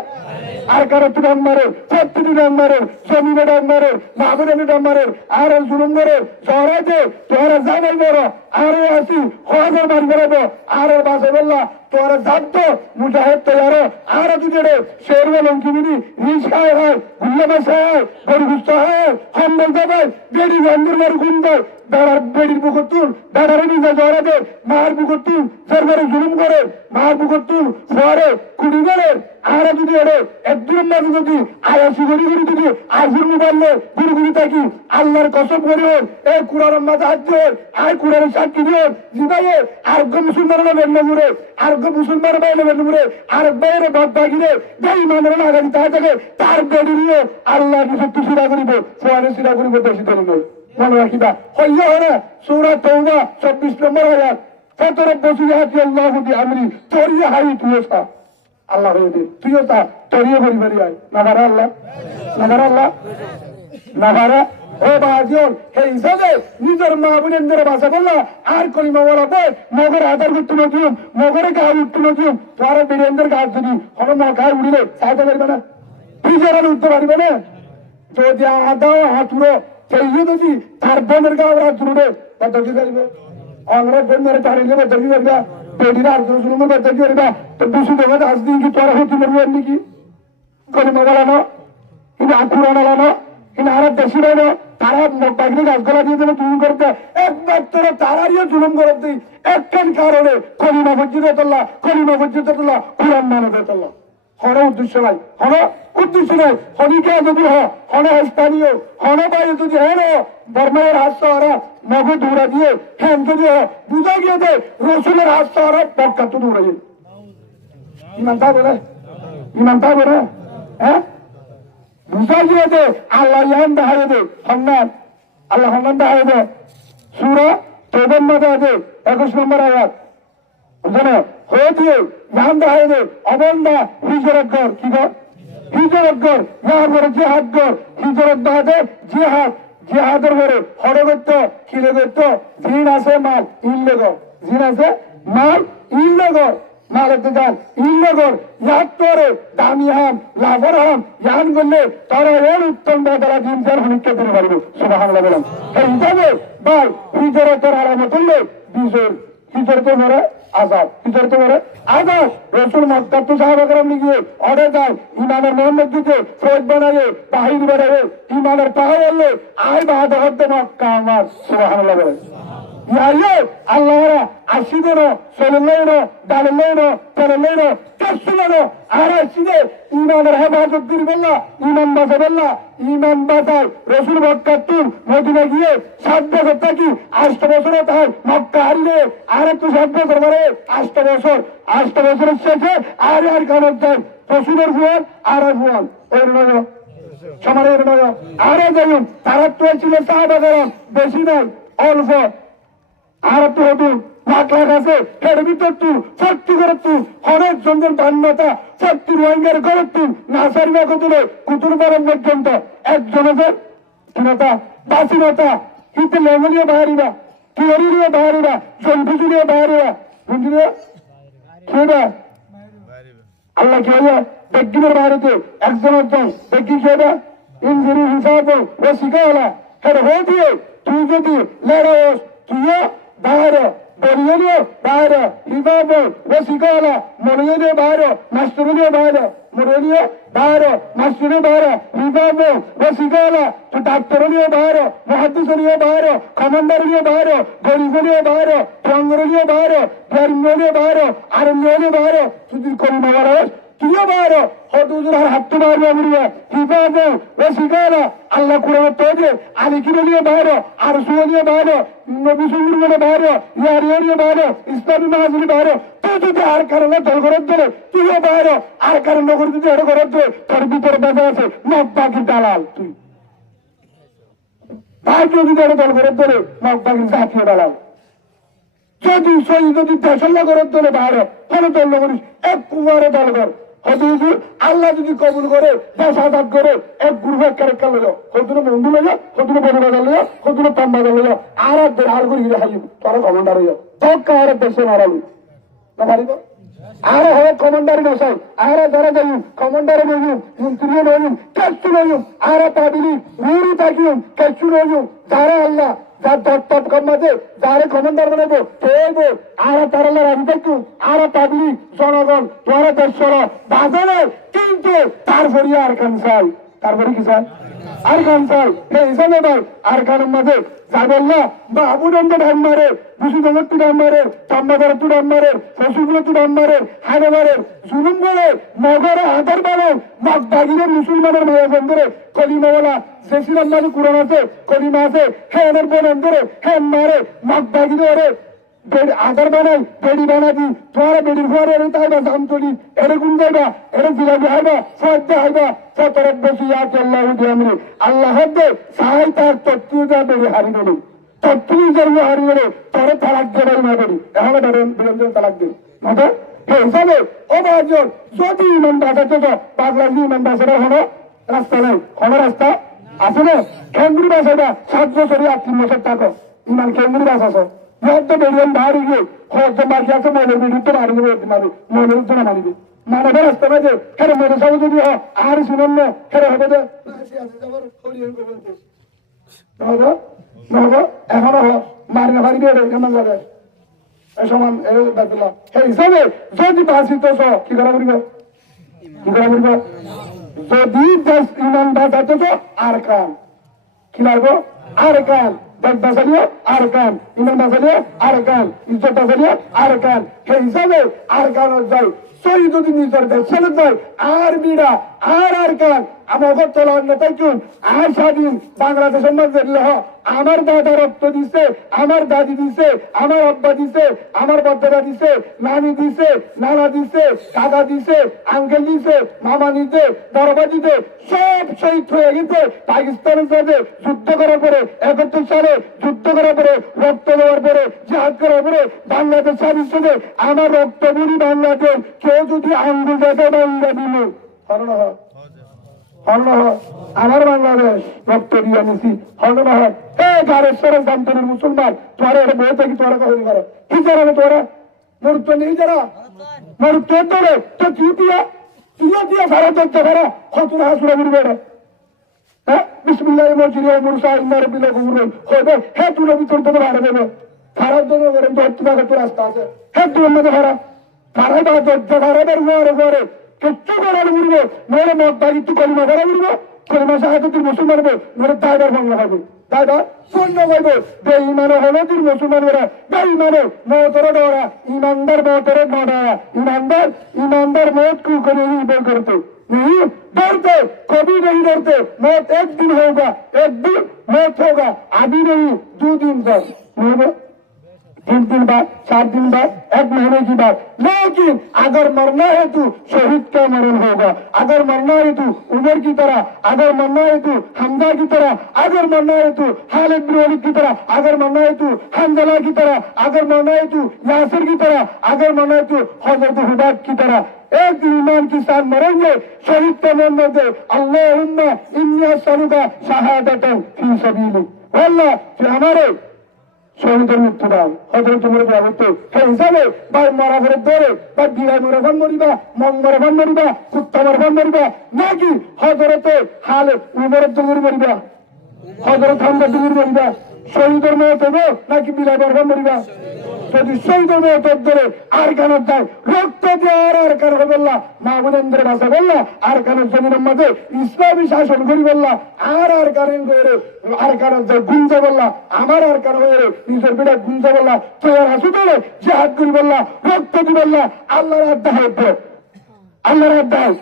আর কারো তুই ডান মারে সত্যি ডান মারে জমিনে ডান মারে মাগুরানি ডান মারে আর জুলুম করে জড়াইতে তোরা জানাই বড় আরে আসি হজের বাড়ি বেড়াবো আর বাসে বললা তোরা জানতো মুজাহিদ তৈয়ার আর দুজনে শেরওয়াল অঙ্কিমিনি রিস্কায় হয় গুল্লা বাসা হয় গরুগুস্ত হয় হম্বল যাবে বেড়ি বন্ধুর বাড়ি গুন্দ বেড়ার বেড়ির বুকুর তুল বেড়ারে নিজে জড়াবে মার বুকুর তুল সরকারে জুলুম করে মার বুকুর তুল ফোয়ারে কুড়ি করে আর যদি এড়ে একদিন মাঝে যদি আয়াসি গড়ি গড়ি যদি আজুর মোবাইলে গুড়ি গুড়ি থাকি আল্লাহর কসম করে এ কুড়ার মাঝে হাত দিয়ে আর কুড়ার সাক্ষী দিয়ে জিবাইয়ে আরোগ্য মুসলমানের বেন্ন করে আরোগ্য মুসলমানের বাইরে বেন্ন করে আর বাইরে বাদ বাগিরে যেই মানুষ আগামী তা থেকে তার বেড়ি নিয়ে আল্লাহ সত্যি সিরা করিব ফোয়ারে সিরা করিব বেশি দিন নয় মনে রাখিবা হইয়া হরে সূরা তাওবা 24 নম্বর আয়াত ফতরব্বসিয়াতি আল্লাহু বিআমরি তোরিয়া হাই তুইসা আল্লাহ হইবে তুইও তা তোরিয়া করি পারি আয় নাগারা আল্লাহ নাগারা ও বাজিওল হে ইসাদে নিজের মা বোনের ভাষা বললা আর কলিমা বলা বই মগর আধার করতে নতুন মগরে গা উঠতে নতুন তোরা বিরেন্দ্রের গাছ যদি হলো মা গায়ে উড়িলে সাহায্য পারবে না ফ্রিজের উঠতে পারবে না যদি আদাও হাতুড়ো সেই যদি তার বোনের গা ওরা জুড়ে পদ্ধতি করবে আমরা বোনের টাড়িলে পদ্ধতি করবে পেডিরা আর শুরু পদ্ধতি করবে তো দুশো টাকা আজ দিন কি তোরা হতে পারবে নাকি কলিমা বলানো কিন্তু আকুরা নালানো কিন্তু আর দেশি রইল তারা বাগিনী গাছগুলা দিয়ে দেবে জুলুম করতে একমাত্র তারারিও জুলুম করতে একখান কারণে কলিমা পর্যন্ত তোলা কোরআন মানবে তোলা হন উদ্দেশ্য নাই হনিকে যদি হন স্থানীয় হন বাইরে যদি হেন বর্মায়ের হাত সহারা মগু দৌড়া দিয়ে হ্যান যদি বুঝা গিয়ে দে রসুলের হাত সহারা বক্কাত দৌড়া যায় ইমানটা বলে হ্যাঁ বুঝা গিয়ে দে আল্লাহ ইয়ান দেখাই দে আল্লাহ হন্নান দেখাই দে সূরা তওবার মধ্যে আছে 21 নম্বর আয়াত বুঝলে হয়ে দিয়ে ইয়ান দেখাই দে অবন্দা হিজরত কর কি কর হিজরত কর ইয়ার পরে জিহাদ কর হিজরত বাদে জিহাদের পরে হড় করতো খিলে করতো জিন আছে মাল ইল্লেগর মালতে যান ইল্লেগর ইয়াদ করে দামি হাম লাভর হাম ইয়ান করলে তারা এর উত্তম বেদরা দিন যার হনিকে দিতে পারবে সুবহানাল্লাহ বলেন এই হিসাবে ভাই হিজরতের আলামত হলে বিজয় হিজরতে মরে আজাদ রসুল মক্কা তো সাহাবাগরাম গিয়ে অর্ডার দেয় ইমানের মোহাম্মদ দিতে ফৌজ বানাইয়ে বাহিনী বাড়াবে ইমানের পাহাড় বললে আয় বাহাদ হদ্দে মক্কা আমার সুবহানাল্লাহ বলেন আল্লাহরা আসিদেন চলেন দাঁড়ালেন তেলেন কেসলেন আর আসিদে ইমানের হেফাজত করি বললা ইমান বাঁচায় রসুল মক্কাতুল মদিনা গিয়ে 7 বছর থাকি 8 বছরে তাই মক্কা হারিয়ে আর একটু 7 বছর পরে 8 বছরের শেষে আর কারণ যায় রসুলের ভুয়ান আর ভুয়ান এর নয় সমারের নয় আরে যাইন তারা তো ছিল সাহাবাগরাম বেশি নাই অল্প আর তো হতো লাখ আছে এর ভিতর তুই শক্তি করে তুই অনেক জনজন বান্যতা শক্তি রোহিঙ্গার করে তুই নাসারি না কতুলে কুতুর বারণ পর্যন্ত একজনের কিনতা বাসিনতা কিন্তু লেঙ্গলিও বাহারিবা কিয়রিও বাহারিবা জন্তুজুরিও বাহারিবা বুঝলি খেবা আল্লাহ খেয়ে বেগিনের বাড়িতে একজন বেগি খেয়ে ইঞ্জিনি হিসাবে ও শিখাওয়ালা এটা হয়ে দিয়ে তুই যদি লেড়াস তুইও বাইরে বলিয়ে বাইরে হিসাবে ও শিখাওয়ালা মরিয়ে বাইরে মাস্টরিয়ে বাইরে মরিয়ে বাইরে মাস্টরি বাইরে হিসাবে ও শিখাওয়ালা তুই ডাক্তারিয়ে বাইরে মহাদিসরিয়ে বাইরে কমান্ডারিয়ে বাইরে গরিবরিয়ে বাইরে টঙ্গরিয়ে বাইরে গ্যারিয়ে বাইরে আরণ্যে বাইরে তুই করি না তুইও বাইরে হদুজুর হাত মারবে বলিয়ে হিসাবে ও শিখাওয়ালা আল্লাহ কোরআন তোজে আলী কিবলিয়ে বাইরে আর সুলিয়ে বাইরে নবী সুন্দর বাইরে ইয়ারিয়ে বাইরে ইসলামী মাহাজুরি বাইরে তুই যদি আর কারণে দল করে ধরে তুইও বাইরে আর কারণ নগর যদি এটা করে ধরে তোর ভিতরে বেঁচে আছে মদ বাকি দালাল তুই তাই যদি দল করে ধরে মগবাগির জাতীয় দালাল যদি সই যদি দেশাল্লা করার দলে বাইরে কোনো দল করিস এক কুমারে দল কর হজুর আল্লাহ যদি কবুল করে দেশ আজাদ করে এক গ্রুপ এক ক্যারেক্টার লইল হজুর বন্ধু লইল হজুর পরিবার লইল হজুর তম্বাদা লইল আর আর করে গিয়ে হাইব তোরা কমান্ডার হইল তক আর দেশে মারাবি না পারিব আর হয় কমান্ডার নসাই আর যারা যাই কমান্ডারে নইম মন্ত্রীও নইম কেসু নইম আর পাবিলি রুড়ি থাকিম কেসু নইম যারা আল্লাহ যার দপ্তপ কমাতে যারে কমান্ডার বানাবো পেয়েবো আর তারালে রাজি থাকু আর পাবলিক জনগণ তোরা দেশর বাজারে কিন্তু তারপরে আর কান চাই তারপরে কি চাই আর কান চাই এই হিসাবে ভাই আর কানের মাঝে যাবেন না বা আবুদন্ড ধান মারে বুসু জগৎ তু ধান মারে চম্বাদার তু ধান মারে ফসুগুলো তু ধান মারে হানে মারে জুলুম করে মগরে হাতের বানে মগ দাগিরে মুসলমানের মায়া বন্ধরে কলিমাওয়ালা শেষির আল্লাহ কুরআন আছে কলিমা আছে হ্যাঁ বোন অন্তরে হ্যাঁ মারে মগ দাগিরে ওরে আধার বানাই বেড়ি বানাবি তোরা বেড়ির ঘরে তাইবা দাম চলি এরকম যাইবা এটা জিলাবি হাইবা সদ্য হাইবা সতরক বেশি আছে আল্লাহ আমরে আল্লাহ হদ্দে সাহাই তার তত্ত্বীয় যা বেড়ে হারি গেল তত্ত্বীয় জন্ম হারি গেলে তোরে তালাক দেবাই না বেড়ি এখন বেড়ে তালাক দেব মাথা এই হিসাবে ও পাঁচজন যদি ইমান বাঁচাতে তো পাগলাজি ইমান বাঁচাটা হলো রাস্তা নেই হলো রাস্তা আছে না কেন্দ্রী বাসাটা 7 বছরে 3 বছর টাকা ইমান কেন্দ্রী বাসাছ মধ্যে বেরিয়ান বাহারি গিয়ে হয়তো মার্কে আছে মনের বিরুদ্ধে মারিবে মারি মনের উত্তর মারিবে মানবের রাস্তা না যে খেরে মনে সব যদি আর শুনেন না খেরে হবে যে এখনো মারিনা পারিবে এটা কেমন যাবে সমান সেই হিসাবে যদি বাঁচিত কি করা করিব কি করা করিব যদি ইমান বাঁচাতে আর কান কি লাগবো আর কান বাঁচালিও আর কান ইমান বাঁচালিও আর কান ইজ্জত বাঁচালিও আর কান সেই হিসাবে আর কান যায় সই যদি নিজের দেশের যায় আর বিড়া আর কান আমার তোলার নেতাই চুন আর স্বাধীন বাংলাদেশের মধ্যে আমার দাদা রক্ত দিছে আমার দাদি দিছে আমার আব্বা দিছে আমার বদ্দাদা দিছে নানি দিছে নানা দিছে দাদা দিছে আঙ্কেল দিছে মামা দিছে বড়বা দিছে সব শহীদ হয়ে গেছে পাকিস্তানের সাথে যুদ্ধ করার পরে 71 সালে যুদ্ধ করার পরে রক্ত দেওয়ার পরে জাহাজ করার পরে বাংলাদেশ স্বাধীন সাথে আমার রক্ত বলি বাংলাদেশ কেউ যদি আঙ্গুল দেখে বাংলা দিল আমার বাংলাদেশ রক্ত দিয়ে নিছি হল না হয় গারেশ্বরের জামতনের মুসলমান তোরা এটা বই থাকি তোরা কখন করো কি যারা তোরা মরুত্ব নেই যারা মরুত্ব ধরে তো কি দিয়া সারা ধরতে পারা হতুন হাসুরা ঘুরবে হ্যাঁ বিসমিল্লাহ মসজিদে মুরসা ইন্দার বিলে ঘুরবে হবে হ্যাঁ তুলো ভিতর থেকে ভাড়া দেবে খারাপ জন্য করেন তো হত্যা করতে রাস্তা আছে হ্যাঁ তুলোর মধ্যে ভাড়া ভাড়া বা ভাড়াদের ঘরে কিচ্ছু করার ঘুরবো নরে মত বাড়ি তুই কলিমা করা ঘুরবো কলিমা সাহায্য তুই মুসলমান হবে নরে দায়বার ভঙ্গ হবে দায়বার পূর্ণ করবে বেঈমানে হলো তুই মুসলমান ওরা বেঈমানে মতরে ডরা ইমানদার মতরে ডরা ইমানদার মত কু করে বের করতে नहीं डरते कभी नहीं डरते मौत एक दिन होगा एक दिन मौत होगा अभी नहीं 2 दिन तक 3 दिन बाद 7 दिन बाद 1 महीने की बात लेकिन अगर मरना है तो शहीद का मरण होगा अगर मरना है तो उमर की तरह अगर मरना है तो हमजा की तरह अगर मरना है तो खालिद बिन वलीद की तरह अगर मरना है तो हंजला की तरह अगर मरना है तो यासिर की तरह अगर मरना है तो हजरत हुदैब की तरह एक ईमान के साथ मरेंगे शहीद का नाम दे अल्लाहुम्मा इन्नी अस्सअलुका शहादतन फी सबीलिक अल्लाह कि हमारे শহীদের মৃত্যু দাও হজরত উমর বাবুতে সেই হিসাবে ভাই মরা ফেরত ধরে বা বিড়াই মরে ফান মরিবা মং মরে ফান মরিবা কুত্তা মরে ফান মরিবা নাকি হজরতে হালে উমরের দূর মরিবা হজরত হামদা দূর মরিবা শহীদের মত হবো নাকি বিড়াই মরে ফান মরিবা যদি শহীদের মত ধরে আর কানের যায় রক্ত দেওয়ার আর কান হবে না মা বোনেন্দ্রের ভাষা বললা আর কানের জমিনের মাঝে ইসলামী শাসন করি বললা আর কানের করে আর কানের যে গুঞ্জা বললা আমার আর কান হয়ে নিজের বেটা গুঞ্জা বললা তোর হাসু তোলে যে হাত করি বললা রক্ত দি বললা আল্লাহর আড্ডা হয় আল্লাহর আড্ডায়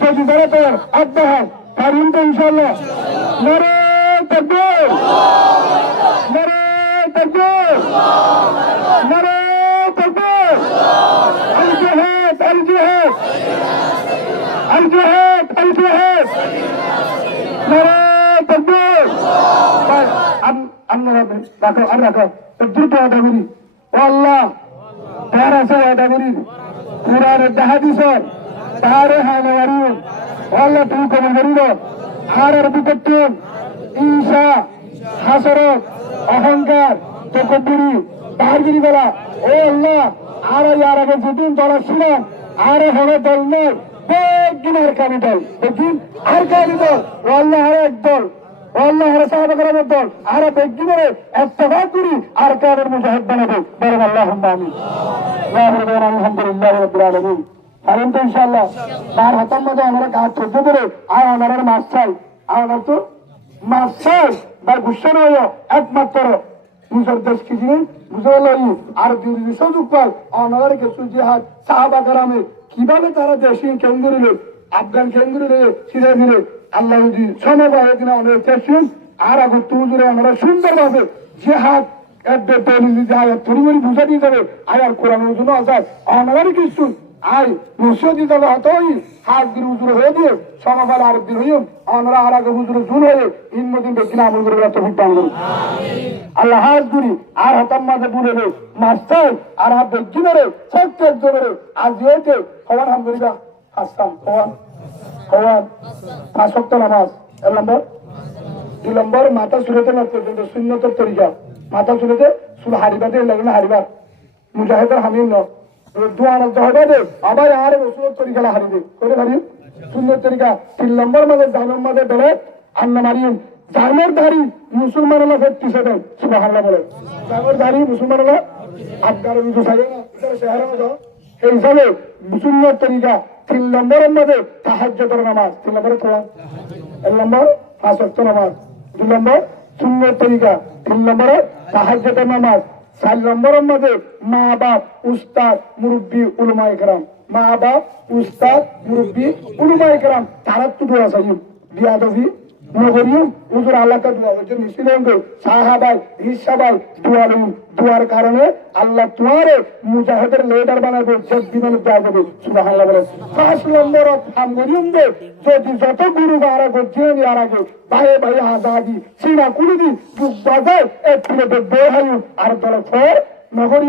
যদি ধরে তোর আড্ডা হয় পারুন তো ইনশাল্লাহ নারে তাকবীর নারে তাকবীর নারে তাকবীর আল জিহাদ আল জিহাদ আল জিহাদ আল জিহাদ নারে তাকবীর আপনারা রাখো আর রাখো দ্রুত আদা করি ও আল্লাহ তার আছে আদা করি কোরআনের হাদিসের তারে হানে মারিও ও আল্লাহ তুমি কবুল করিল আর বিপত্তন ঈশা হাসরত অহংকার তকব্বুরি বাহারগিরি বলা ও আল্লাহ আর ইয়ার আগে যেদিন দল ছিল আর হবে দল নয় বেগিন আর কামি দল বেগিন আর কামি দল ও আল্লাহ আর এক দল ও আল্লাহ আর সাহাবাগণের দল আর বেগিনের ইত্তেফাক করি আর কাদের মুজাহিদ বানাবো বলেন আল্লাহুম্মা আমিন আলহামদুলিল্লাহ রাব্বিল আলামিন পারেন তো ইনশাআল্লাহ তার হাতের মধ্যে আমরা কাজ করতে ধরে আর ওনার মাছ চাই আর তো মাছ চাই বা গুসা নয় একমাত্র নিজের দেশ কি জিনিস বুঝে লই আর দুই সুযোগ পায় ওনার কিছু জিহাদ সাহাবা কারামে কিভাবে তারা দেশি কেন্দ্রে আফগান কেন্দ্রে ছিঁড়ে দিলে আল্লাহ যদি সমবায় কিনা অনেক চেষ্টা আর আগে তুজুরে আমরা সুন্দরভাবে জিহাদ বুঝা দিয়ে যাবে আর কোরআন জন্য আসাদ ওনার কিছু আই নসিহতি যাবে হতই হাত দিন হুজুর হয়ে দিয়ে সমবাল আর দিন হইম ওনারা আর আগে হুজুরে জুন হয়ে ইনমদিন বেকিনা আমল করে তৌফিক দান করুন আল্লাহ হাত গুরি আর হতাম মাঝে বলে রে মাস্টার আর হাত বেকিনারে সত্য একজনের আজ হয়েছে হওয়ান আলহামদুলিল্লাহ হাসান হওয়ান 5 ওয়াক্ত নামাজ 1 নম্বর 2 নম্বর মাথা সুরেতে না পর্যন্ত সুন্নতের তরিকা মাথা সুরেতে সুর হারিবাতে লাগে না হারিবা মুজাহিদের হামিম ন দোয়ার জহবা দে আবার আর রসুলের তরিকা হারিবে করে পারি সুন্দর তরিকা 3 নম্বর মাঝে জানুর মাঝে বেড়ে আন্না মারিম জানের ধারি মুসলমানেরা ফেরতিছে দেন সুবহানাল্লাহ বলে জানের ধারি মুসলমানেরা আফগান রুজু থাকে না এটা শহরের মতো এই হিসাবে সুন্দর তরিকা 3 নম্বরের মাঝে তাহাজ্জুদের নামাজ 3 নম্বরে কোরআন 1 নম্বর 5 ওয়াক্ত নামাজ 2 নম্বর সুন্দর তরিকা 3 নম্বরে তাহাজ্জুদের নামাজ 4 নম্বরের মধ্যে মা বাপ উস্তাদ মুরব্বী উলামায়ে কেরাম মা বাপ উস্তাদ মুরব্বী উলামায়ে কেরাম তারা তো দোয়া চাই বিয়াদবি নগরিয়ম হুজুর আল্লাহ কা দোয়া হচ্ছে নিছিলেন গো সাহাবাই হিসাবাই দোয়ার কারণে আল্লাহ তোমারে মুজাহিদের লিডার বানাবে জেদ দিনের দোয়া করবে সুবহানাল্লাহ বলে 5 নম্বর আমগরিয়ম দে যদি যত গুরু বারা গজিয়ে আর আগে ভাই ভাই আজাদি সিনা কুলিদি বুক বাজায় এক প্লেটে দে হায়ু আর দলে ফের নগরিয়ম